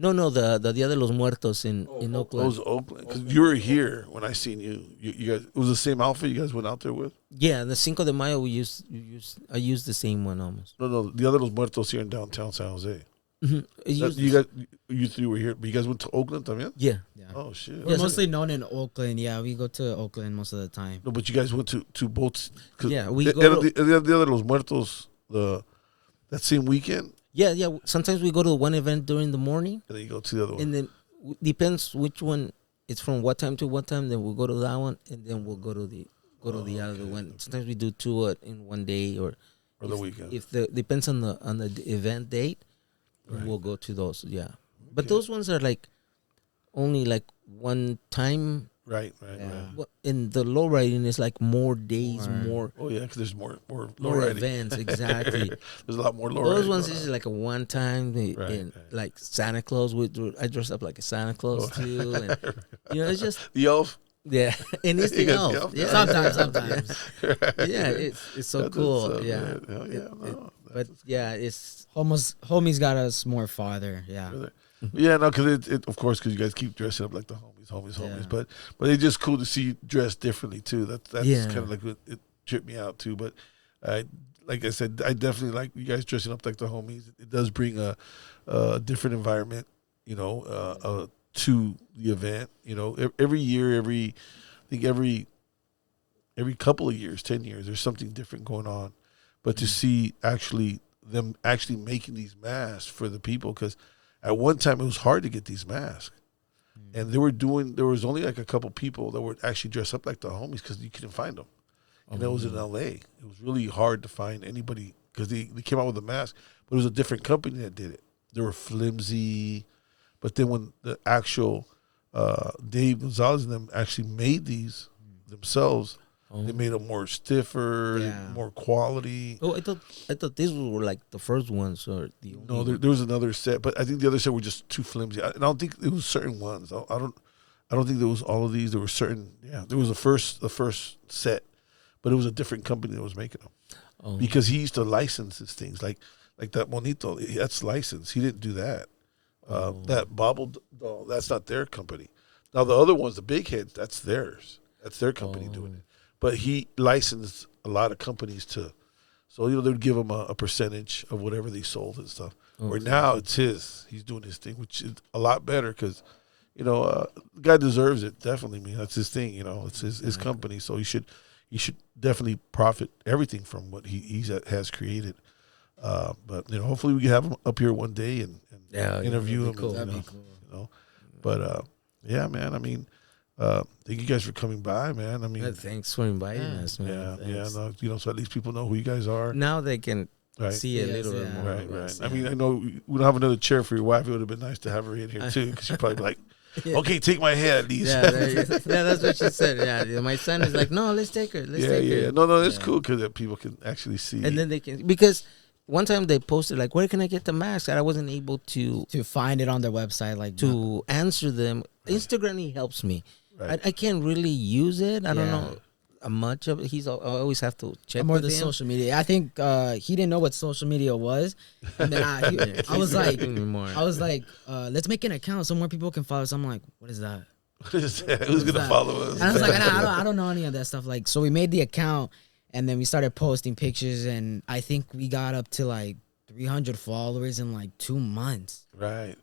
No, the Dia de los Muertos in Oakland. those Oakland. Because you were here when I seen you. You guys, it was the same outfit you guys went out there with? Yeah, the Cinco de Mayo I used the same one almost. No, the other Los Muertos here in downtown San Jose. Mm-hmm. You three were here, but you guys went to Oakland también? Yeah. Oh, shit. We're Yes, mostly known in Oakland. Yeah, we go to Oakland most of the time. No, but you guys went to both. Yeah, we the go to- the other Los Muertos, that same weekend, Yeah. Sometimes we go to one event during the morning, and then you go to the other one. and then depends which one. It's from what time to what time. Then we'll go to that one, and then we'll go to the other one. Sometimes we do two in one day, or the weekend. If depends on the event date, we'll go to those. Yeah, but those ones are like only like one time Right. Well, in the low riding is like more days, more Oh yeah, because there's more more events. Exactly. There's a lot more low Those riding ones going is on. like a one time, like Santa Claus. I dress up like a Santa Claus too, and it's just The elf. yeah, and it's the got elf. the elf. Yeah. Sometimes. Yeah, it's so cool. Yeah, Hell yeah. No, but yeah, it's Homies got us more farther. Yeah. yeah, no, because it of course, because you guys keep dressing up like the homies. Yeah. But it's just cool to see you dressed differently too. That's Yeah. kind of like what it tripped me out too. But like I said, I definitely like you guys dressing up like the homies. It does bring a different environment, to the event. Every year, every couple of years, 10 years, there's something different going on. But to see them actually making these masks for the people, because at one time it was hard to get these masks. And there was only like a couple people that would actually dress up like the homies because you couldn't find them. And that was in LA. It was really hard to find anybody because they came out with a mask, but it was a different company that did it. They were flimsy. But then when the actual Dave Gonzalez and them actually made these themselves, they made them more stiffer, more quality. Oh, I thought these were like the first ones or the No, only there was another set, but I think the other set were just too flimsy. And I don't think it was certain ones. I don't think there was all of these. There were certain. Yeah, there was the first set, but it was a different company that was making them because he used to license his things like that Monito. That's licensed. He didn't do that. That Bobble doll, that's not their company. Now the other ones, the big heads, that's theirs. That's their company doing it. But he licensed a lot of companies to, so they'd give him a percentage of whatever they sold and stuff. Where now it's his. He's doing his thing, which is a lot better because, the guy deserves it. Definitely, that's his thing. It's his company, so he should definitely profit everything from what he has created. But hopefully we can have him up here one day and interview him. Cool. That'd be cool. But yeah, man. I mean, thank you guys for coming by, man. I mean, thanks for inviting us, man. No, so at least people know who you guys are. Now they can Right. see a little bit more. Right. I mean, I know we don't have another chair for your wife. It would have been nice to have her in here too, because she'd probably be like, "Okay, take my hand, at least." That's what she said. Yeah, my son is like, "No, let's take her. Let's take her." No, that's cool because people can actually see. And then they can, because one time they posted like, "Where can I get the mask?" And I wasn't able to find it on their website, like to answer them. Instagram helps me. Right. I can't really use it. I don't know much of it. I always have to check more with the him. social media. I think he didn't know what social media was, and then I was like, let's make an account so more people can follow us. I'm like, what is that? Who's gonna follow us? And I was like, I don't know any of that stuff. Like, so we made the account, and then we started posting pictures, and I think we got up to like 300 followers in like 2 months. Right.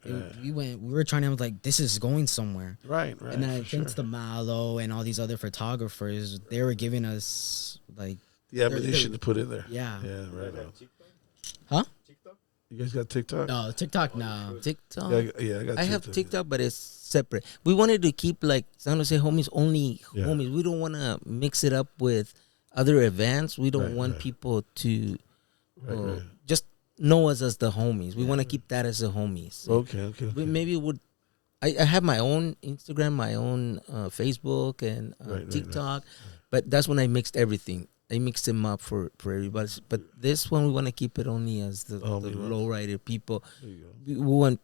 We were trying to, I was like, this is going somewhere. Right. And then thanks to Malo and all these other photographers, they were giving us like the ammunition to put in there. Yeah. Yeah, right. Huh? You guys got TikTok? No, TikTok, no. TikTok? Yeah, I got TikTok. I have TikTok, but it's separate. We wanted to keep like San Jose homies only homies. We don't want to mix it up with other events. We don't want people to just know us as the homies. We want to keep that as the homies. Okay. Maybe it would. I have my own Instagram, my own Facebook, and TikTok, but that's when I mixed everything. I mixed them up for everybody. But this one, we want to keep it only as the lowrider people. We want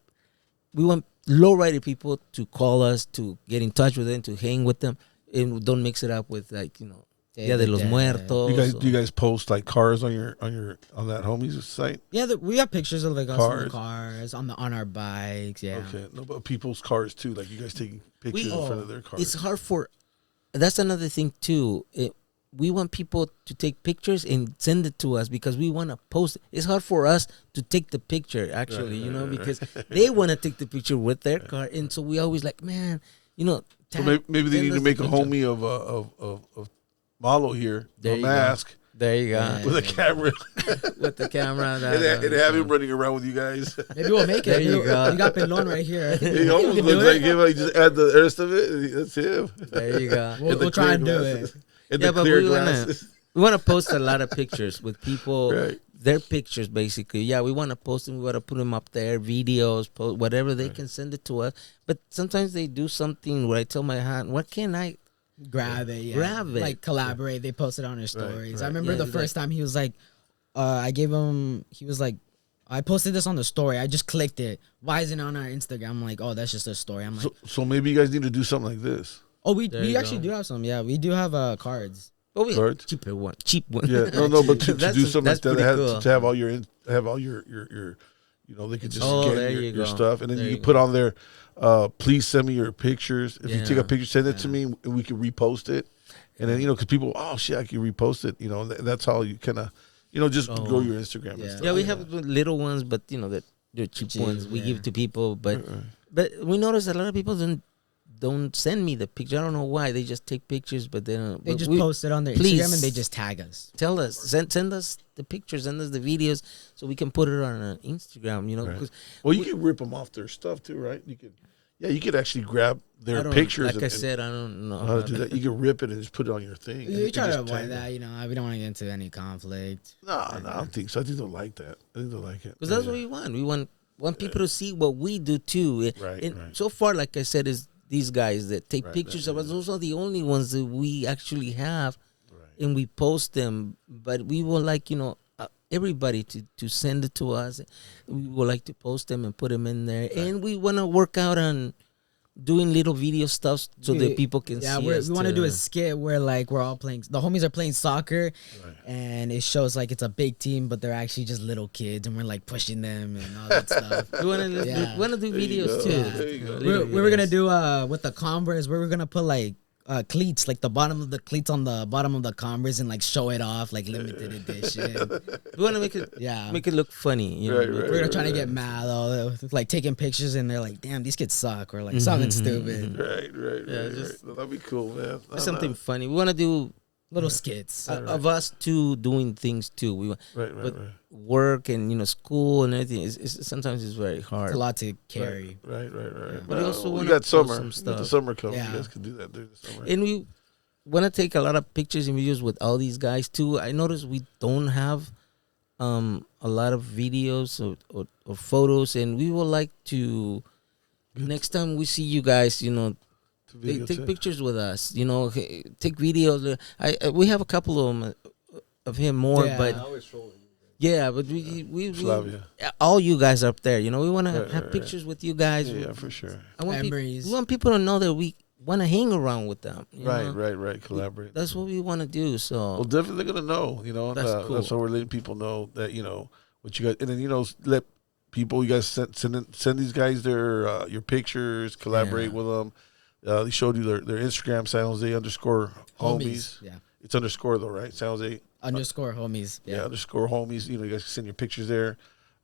lowrider people to call us, to get in touch with them, to hang with them, and don't mix it up with like Dia de los Muertos. Do you guys post like cars on that homies site? Yeah, we have pictures of like us in the cars on our bikes. Yeah. Okay, no, but people's cars too. Like you guys taking pictures in front of their cars. It's hard for. That's another thing too. We want people to take pictures and send it to us because we want to post it. It's hard for us to take the picture, actually, because they want to take the picture with their car, and so we always like, man, So maybe they need to make a homie of Malo here, a mask. There you go. With a camera. With the camera. And have him running around with you guys. Maybe we'll make it. There you go. You got Pelon right here. He almost looks like him. You just add the rest of it. That's him. There you go. We'll try and do it. And Yeah, the but clear we glasses. want to post a lot of pictures with people their pictures, basically. Yeah, we want to post them. We want to put them up there, videos, whatever. They can send it to us. But sometimes they do something where I tell my hand, what can I grab it? Yeah. Grab it. Like collaborate. They posted on their stories. right. I remember the first time he was like, I gave him. He was like, I posted this on the story. I just clicked it. Why isn't it on our Instagram? I'm like, oh, that's just a story. I'm like, so maybe you guys need to do something like this. oh, we you actually go. do have some. Yeah, we do have cards. Oh, we Cards? cheap one. Yeah, no, but to That's- do something that's like that, pretty cool. to have all your, you know, they can just Oh, scan there your, you your go. stuff, and then There you you can put on there, please send me your pictures. If you take Yeah, a picture, send it to me, and we can repost it. And then, you know, because people, oh, shit, I can repost it, you know, and that's how you kind of, you know, just grow your Instagram and stuff. Yeah, we have the little ones, but you know that they're cheap ones. We give to people, but we notice a lot of people don't send me the picture. I don't know why. They just take pictures, but they don't. They but just we, post it on their please Instagram and they just tag us. tell us, send us the pictures, send us the videos, so we can put it on our Instagram. You know, Right. 'cause Well, you can rip them off their stuff too, right? You could, you could actually grab I their don't- pictures. Like I said, I don't know how to do that. You can rip it and just put it on your thing. We and try to just tag avoid them. that, you know. We don't want to get into any conflict. No, I don't think so. I think they'll like that. I think they'll like it. Because that's what we want. We want people to see what we do too. Right, And right. so far, like I said, is these guys that take Right, pictures right, of us. Those are the only ones that we actually have, Right. and we post them. But we would like, you know, everybody to send it to us. We would like to post them and put them in there, and we want to work out on doing little video stuff so that people can see us. We want to do a too. skit where like we're all playing. The homies are playing soccer, Right. and it shows like it's a big team, but they're actually just little kids, and we're like pushing them and all that stuff. We want to Yeah. do There you videos go. too. There you go. We were gonna do with the Converse. We were gonna put like cleats, like the bottom of the cleats on the bottom of the Converse, and like show it off, like limited edition. We want to make it Yeah. make it look funny. You know? Right, right. We're gonna try to get mad though, like taking pictures, and they're like, "Damn, these kids suck," or like something stupid. Right. just- That'd be cool, man. Something funny. We want to do Little skits. of us too doing things too. We want Right. but work and school and everything. Sometimes it's very hard. It's a lot to carry. Right. But we also we wanna got post summer. some We got the stuff. summer coming. Yeah. You guys can do that during the summer. And we want to take a lot of pictures and videos with all these guys too. I noticed we don't have a lot of videos or photos, and we would like to next time we see you guys, take pictures with us. Take videos. We have a couple of them of him more, Yeah. but yeah, but we Flavia. all you guys up there. We want to Right, have right, pictures with you guys. Yeah, for sure. I want Memories. we want people to know that we want to hang around with them. you know? Right. Collaborate. That's what we want to do. So Well, definitely they're gonna know. That's cool. That's why we're letting people know that what you guys, and then let people you guys send these guys their your pictures, collaborate Yeah. with them. They showed you their Instagram, San Jose _homies. Yeah. It's underscore though, right? San Jose _homies. yeah underscore homies. You guys can send your pictures there.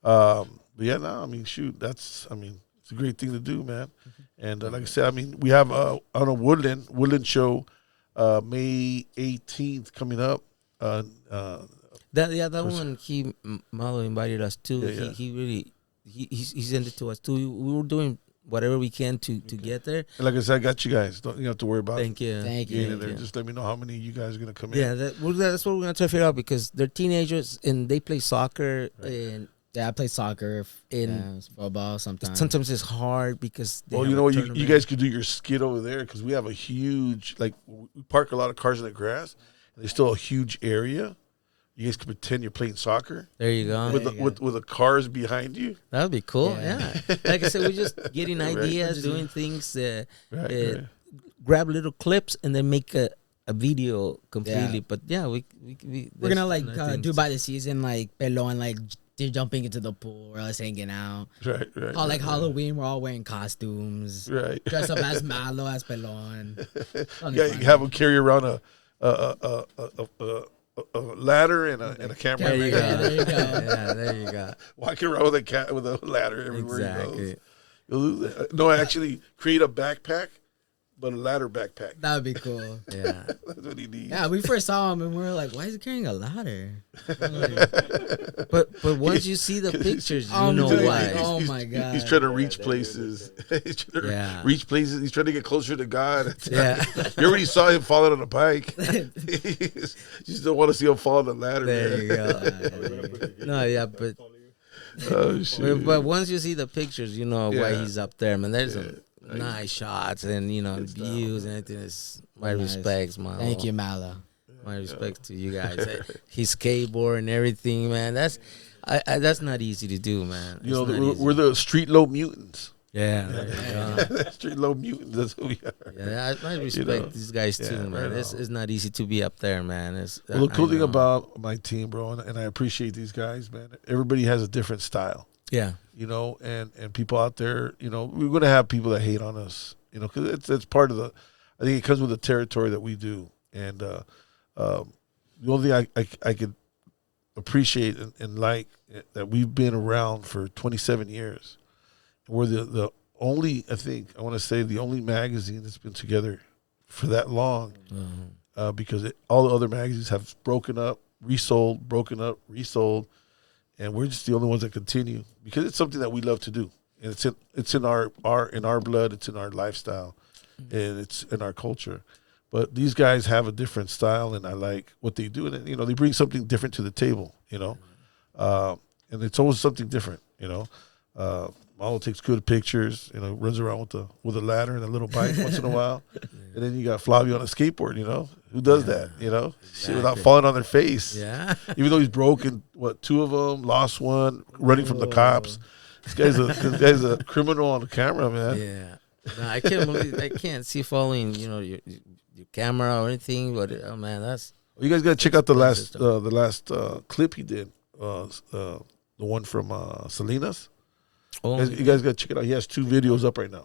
But yeah, no, I mean, shoot, it's a great thing to do, man. And like I said, we have on a Woodland show, May 18th coming up. that one Malo invited us to. Yeah. He really he sent it to us too. We were doing whatever we can to get there. And like I said, I got you guys. You have to worry about Thank you. Thank getting you. in there. you. Just let me know how many of you guys are gonna come in. Yeah, that's what we're gonna try to figure out because they're teenagers and they play soccer and Yeah, I play soccer And football sometimes. sometimes it's hard because they Well, have you a know what? You tournament. guys could do your skit over there because we have a huge, we park a lot of cars in the grass. And there's still a huge area. You guys could pretend you're playing soccer There you go. with the cars behind you. That would be cool. Yeah. Yeah. Like I said, we're just getting Right. ideas, doing things, Right. grab little clips, and then make a video completely. Yeah. But yeah, we're We're gonna do by the season like pelon, like they're jumping into the pool or us hanging out. Right. Oh, like Halloween, we're all wearing costumes. Right. Dress up as Malo, as pelon. Yeah, you have them carry around a ladder and a camera. There you go. Yeah, there you go. Yeah, there you go. Walking around with a ladder everywhere he Exactly. goes. No, actually create a backpack but a ladder backpack. That would be cool. Yeah. That's what he needs. Yeah, we first saw him and we were like, why is he carrying a ladder? But once you see the pictures, you know He's- why. Oh my God. He's trying to reach places. He's trying to Yeah. reach places. He's trying to get closer to God. Yeah. You already saw him falling on a bike. You just don't want to see him fall on the ladder. There you man. go. No, yeah, but Oh shit! but once you see the pictures, you know why Yeah. he's up there, man. There's Yeah. some nice shots and, you know, views and everything. It's my Nice. respects, man. Thank you, Mala. My respects to you guys. His skateboard and everything, man. That's not easy to do, man. You know, It's not we're easy. the Streetlow Mutants. Yeah. There you go. Streetlow Mutants. That's who we are. Yeah, I respect know. these guys too, Yeah, man. right It's on. not easy to be up there, man. Well, the cool I thing know. about my team, bro, and I appreciate these guys, man. Everybody has a different style, yeah, you know, and people out there, you know, we're gonna have people that hate on us, you know, because it's part of the. I think it comes with the territory that we do, and the only thing I could appreciate and like that we've been around for 27 years. We're the only, I think, I want to say the only magazine that's been together for that long, because all the other magazines have broken up, resold, and we're just the only ones that continue because it's something that we love to do, and it's in our blood, it's in our lifestyle, and it's in our culture. But these guys have a different style, and I like what they do, and you know they bring something different to the table, you know, and it's always something different, you know. Malo takes good pictures, you know, runs around with a ladder and a little bike once in a while, and then you got Flavio on a skateboard, you know, who does that, you know, shit, without falling on their face, yeah. even though he's broken, two of them, lost one, running from the cops. This guy's a criminal on the camera, man. Yeah. No, I can't believe I can't see following, you know, your camera or anything. But oh man, that's. You guys gotta check out the last stuff. clip he did, the one from Salinas. Oh, You guys gotta check it out. He has 2 videos up right now.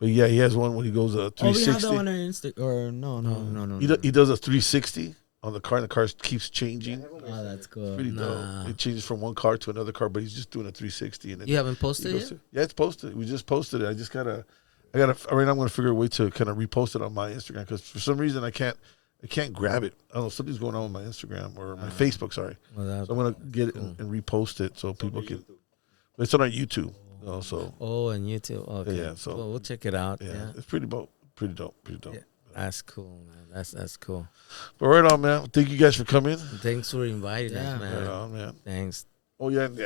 But yeah, he has one when he goes a Oh, we have 360. that on our Insta. Or no. He does a 360 on the car, and the car keeps changing. Oh, that's cool. Pretty Nah. dope. It changes from one car to another car, but he's just doing a 360. And then you haven't he posted goes yet? to- yeah, it's posted. We just posted it. I gotta. Right now, I'm gonna figure a way to kind of repost it on my Instagram because for some reason I can't grab it. I don't know, something's going on with my Instagram or my Facebook. Sorry, Well, that- so I'm gonna get it and repost it so people can. But it's on our YouTube. So Oh, and YouTube. Okay. Yeah, so- well, we'll check it out. yeah, Yeah. it's pretty dope. Pretty dope. Yeah. That's cool, man. That's cool. But right on, man. Thank you guys for coming. Thanks for inviting Yeah. us, man. Right on, man. Thanks. Oh yeah. You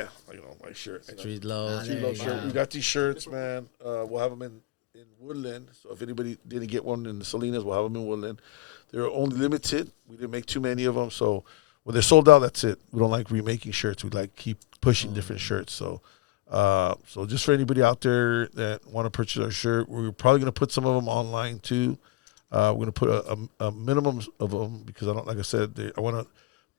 know my shirt. Street Low. There Streetlow you shirt. go. We got these shirts, man. We'll have them in Woodland. So if anybody didn't get one in the Salinas, we'll have them in Woodland. They're only limited. We didn't make too many of them. So when they're sold out, that's it. We don't like remaking shirts. We like keep pushing different shirts. So just for anybody out there that want to purchase our shirt, we're probably going to put some of them online too. We're going to put a minimum of them because I want to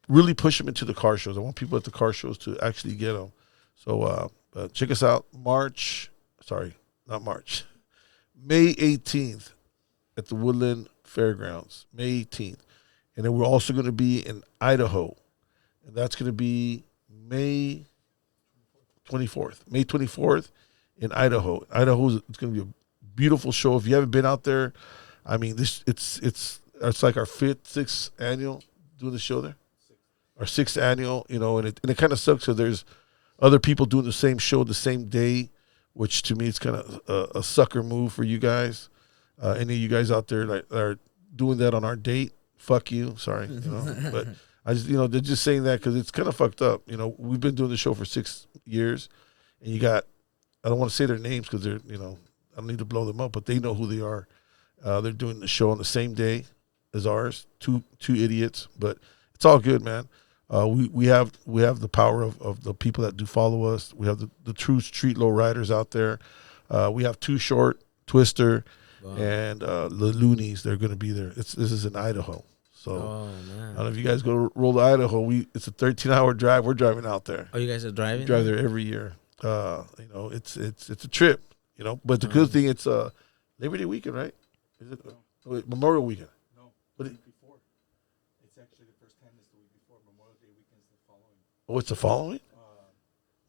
really push them into the car shows. I want people at the car shows to actually get them. So check us out May 18th at the Woodland Fairgrounds, May 18th. And then we're also going to be in Idaho, and that's going to be May 24th in Idaho. It's going to be a beautiful show. If you haven't been out there, I mean, it's like our 6th annual doing the show there. Our 6th annual, you know, and it kind of sucks because there's other people doing the same show the same day, which to me is kind of a sucker move for you guys. Any of you guys out there that are doing that on our date, fuck you. Sorry, you know, but I just, you know, they're just saying that because it's kind of fucked up. You know, we've been doing the show for 6 years, and you got, I don't want to say their names because they're, you know, I don't need to blow them up, but they know who they are. They're doing the show on the same day as ours. Two idiots, but it's all good, man. We have the power of the people that do follow us. We have the true Streetlow riders out there. We have Too Short, Twister, and the Loonies. They're going to be there. This is in Idaho. So Oh I man. don't know if you guys go roll to Idaho. It's a 13-hour drive. We're driving out there. Oh, you guys are driving? We drive there every year. You know, it's a trip. You know, but the good thing, it's Labor Day weekend, right? Is it Memorial weekend? But before. It's actually the first time is the week before. Memorial Day weekend is the following. Oh, it's the following?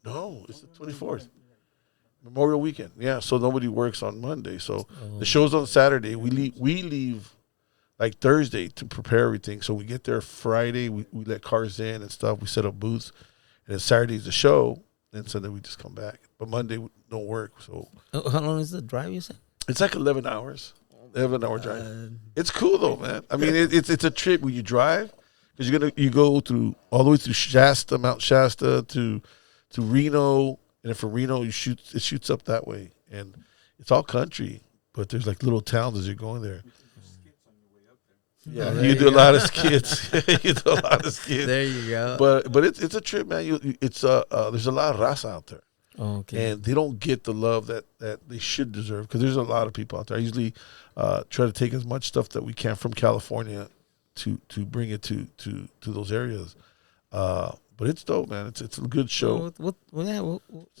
No, it's the 24th. Memorial Weekend. Yeah, so nobody works on Monday. So the show's on Saturday. We leave like Thursday to prepare everything. So we get there Friday. We let cars in and stuff. We set up booths, and then Saturday's the show. And Sunday we just come back. But Monday we don't work. So How long is the drive? You said? it's like 11 hours. 11-hour drive. It's cool though, man. I mean, it's a trip when you drive because you go through all the way through Shasta, Mount Shasta to Reno, and then from Reno it shoots up that way, and it's all country, but there's like little towns as you're going there. Yeah, you do a lot of skits. You do a lot of skits. There you go. But it's a trip, man. There's a lot of raza out there. Oh, okay. And they don't get the love that they should deserve because there's a lot of people out there. I usually try to take as much stuff that we can from California to bring it to those areas. But it's dope, man. It's a good show. We'll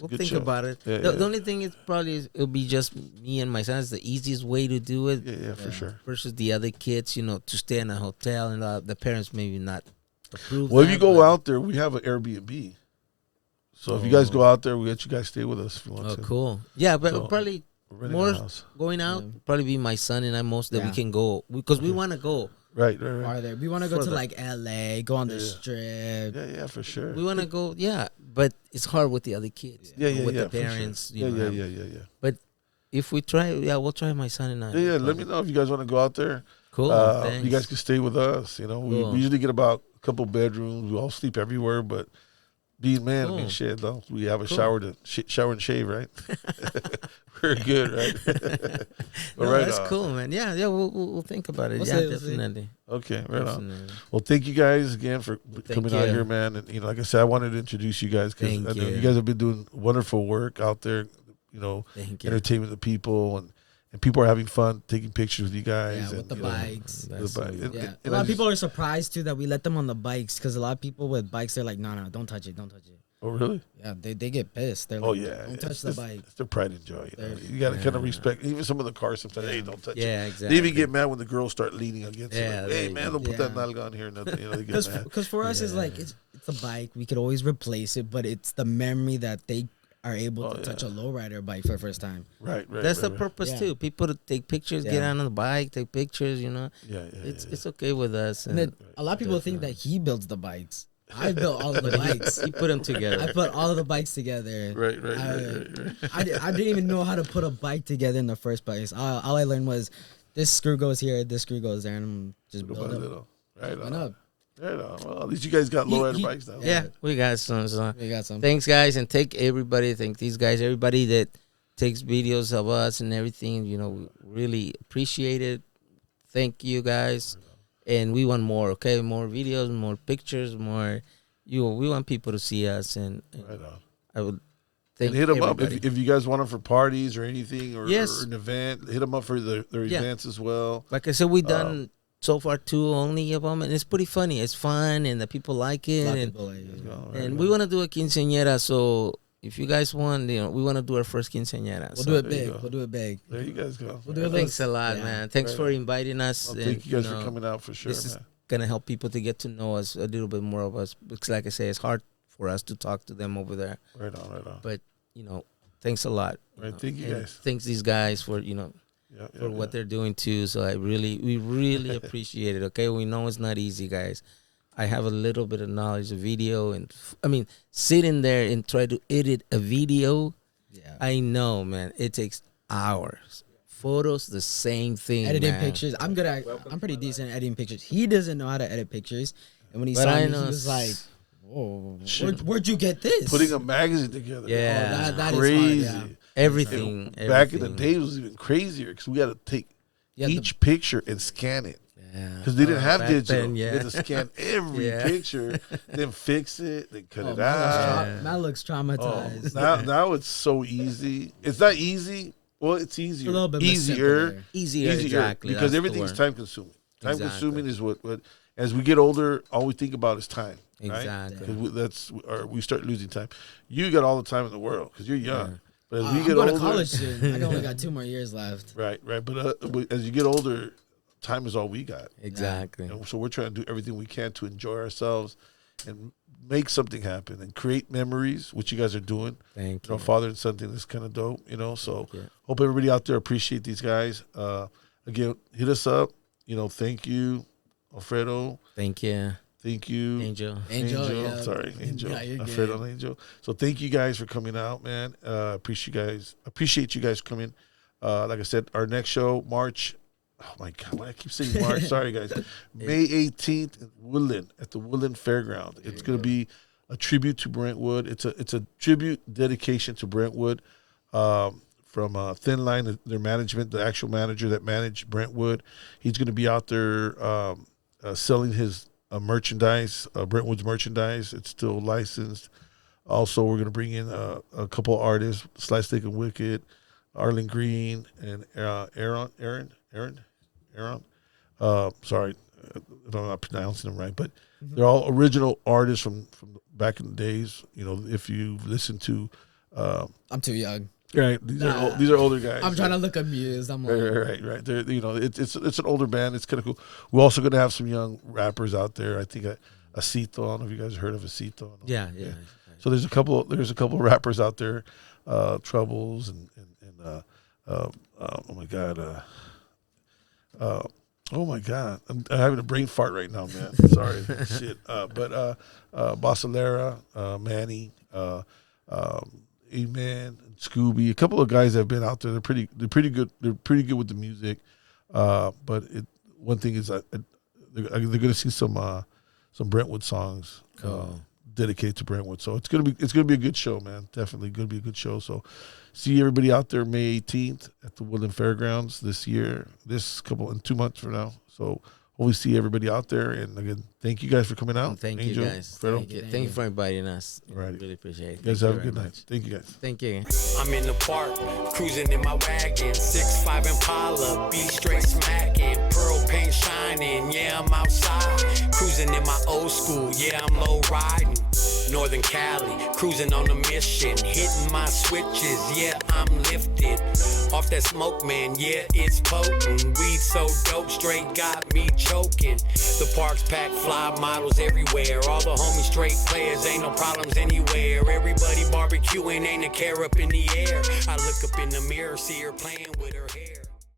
think show. about it. Yeah, The only thing is probably it'll be just me and my son. It's the easiest way to do it. Yeah, for sure. Versus the other kids, to stay in a hotel and the parents maybe not approve. Well, if you that, go but- out there, we have an Airbnb. So if you guys go out there, we let you guys stay with us if you want Oh, to. cool. Yeah, but So, probably We're renting more a house. going out probably be my son and I most that we Yeah. can go because we want to go. Right. Farther. We want to go to Further. like LA, go on the Yeah. strip. Yeah, for sure. We want to go, but it's hard with the other kids. Yeah, with yeah, the for sure. parents. Yeah. If we try, we'll try my son and I. Yeah, let me know if you guys want to go out there. Cool. You guys can stay with us. Cool. We usually get about a couple bedrooms. We all sleep everywhere, but being man, I mean, Cool. shit, though. We have a Cool. shower and shave, right? We're good, right? No, right that's on. cool, man. Yeah, we'll think about it. We'll Yeah, see, we'll see. definitely. Okay, right on. Definitely. Well, thank you guys again for Thank coming out you. here, man. And like I said, I wanted to introduce you guys because Thank I know you. you guys have been doing wonderful work out there. Thank you. Entertaining the people and people are having fun taking pictures with you guys. Yeah, with and, the you know, bikes. the That's bike. sweet. And- Yeah, and a I lot of just- people are surprised too that we let them on the bikes because a lot of people with bikes they're like, no, don't touch it, don't touch it. Oh, really? Yeah, they get pissed. They're like, Oh, yeah. don't touch the bike. It's their pride and joy. You They're- got to kind of Yeah. respect. Even some of the cars sometimes, hey, don't touch it. Yeah, They exactly. even get mad when the girls start leaning against Yeah, it. Like, there hey, you man, go. don't put that Yeah. nalga on here. Nothing. They get Because mad. for us it's like it's a bike. We could always replace it, but it's the memory that they are able to touch a lowrider bike for the first time. Right. That's the right. purpose Yeah. too. People to take pictures, get Yeah. on the bike, take pictures. Yeah. It's okay with us. And then a lot of people think that he builds the bikes. I built all of the bikes. He put them together. I put all of the bikes together. Right. I didn't even know how to put a bike together in the first place. All I learned was this screw goes here, this screw goes there, and I'm just Little by building little. Right Went on. up. Right on. Well, at least you guys got lowrider he- bikes now. Yeah, we got some. We got some. Thanks, guys, and thank these guys, everybody that takes videos of us and everything. We really appreciate it. Thank you, guys, and we want more. Okay, more videos, more pictures, more. We want people to see us, and Right on. I would thank And hit them up everybody. if you guys want them for parties or anything or, Yes. or an event. Hit them up for their Yeah. events as well. Like I said, we done so far 2 only of them, and it's pretty funny. It's fun, and the people like A it, lot of and people like it. Right and on. we want to do a quinceañera. So if you guys want, we want to do our first quinceañera. We'll so do it there you big. go. We'll do it big. There you guys go. We'll do it Thanks a lot, Yeah. man. Thanks Right for on. inviting us. Well, and, thank you guys for coming out for sure, this is man. gonna help people to get to know us a little bit more of us. Because, like I say, it's hard for us to talk to them over there. Right on. But thanks a lot. Right, thank you and guys. Thanks these guys for Yeah, for what they're doing too. So we really appreciate it. Okay, we know it's not easy, guys. I have a little bit of knowledge of video, and sitting there and try to edit a video. Yeah. I know, man, it takes hours. Photos, the same thing. Editing man. pictures. I'm good at. I'm pretty decent at editing pictures. He doesn't know how to edit pictures, and when he But saw I me, know he was like, s- "Whoa, Shit. where'd you get this?" Putting a magazine together. Yeah. Oh, That is hard, crazy. yeah. Everything. Back in the everything. day, it was even crazier because we had to take Yeah, the- each picture and scan it. Yeah. Because they didn't have back digital. then, yeah. They had to scan every Yeah. picture, then fix it, then cut Oh, it man, out. Yeah. That looks Oh, traumatized. now it's so easy. It's not easy. Well, it's easier. a little bit more easier. simpler. Easier, exactly. Because that's the everything's word. time consuming. Time Exactly. consuming is what as we get older, all we think about is time. Right? Exactly. 'Cause we start losing time. You got all the time in the world because you're young. Yeah. But as we I'm get going older, to college soon. I only got 2 more years left. right. But as you get older, time is all we got. Exactly. And so we're trying to do everything we can to enjoy ourselves and make something happen and create memories, which you guys are doing. Thank You know, you. father and son thing is kind of dope, you know. So Yeah. hope everybody out there appreciate these guys. Again, hit us up. You know, thank you, Alfredo. Thank you, Thank you, Angel. Angel, yeah. Sorry, Angel. Yeah, you're Alfredo good. and Angel. So thank you guys for coming out, man. Appreciate you guys coming. Like I said, our next show, March. Oh my God, why I keep saying March? Sorry, guys. May 18th in Woodland at the Woodland Fairground. It's going to be a tribute to Brentwood. It's a tribute dedication to Brentwood from Thin Line, their management, the actual manager that managed Brentwood. He's going to be out there selling his merchandise, Brentwood's merchandise. It's still licensed. Also, we're going to bring in a couple artists, Sly Stick and Wicked, Arlen Green, and Aaron. Sorry if I'm not pronouncing them right, but they're all original artists from back in the days. You know, if you listen to, I'm too young. right, these are older guys. I'm trying to look amused. I'm like, Right. They're, you know, it's an older band. It's kind of cool. We're also going to have some young rappers out there. I think Acito. I don't know if you guys heard of Acito. Yeah. So there's a couple of rappers out there, Troubles and oh my God, I'm having a brain fart right now, man. Sorry, shit. But Bossalera, Manny, E-Man, Scooby, a couple of guys that have been out there. They're pretty good. They're pretty good with the music. But one thing is they're going to see some Brentwood songs. Cool. Dedicated to Brentwood, so it's gonna be a good show, man. Definitely gonna be a good show. So, see everybody out there May 18th at the Woodland Fairgrounds this year. In 2 months from now. So, hopefully see everybody out there. And again, thank you guys for coming out. Thank Angel, you guys. Fredo. Thank you for inviting us. Right. Really appreciate it. You guys Thank have a you good very night. much. Thank you guys. Thank you. I'm in the park, cruising in my wagon, 6'5" Impala, be straight smacking, pearl paint shining, yeah, I'm outside, cruising in my old school, yeah, I'm low riding, Northern Cali, cruising on a mission, hitting my switches, yeah, I'm lifted, off that smoke, man, yeah, it's potent, weed so dope, straight got me choking, the park's packed, fly models everywhere, all the homies straight players, ain't no problems anywhere, everybody barbecuing, ain't a care up in the air. I look up in the mirror, see her playing with her hair.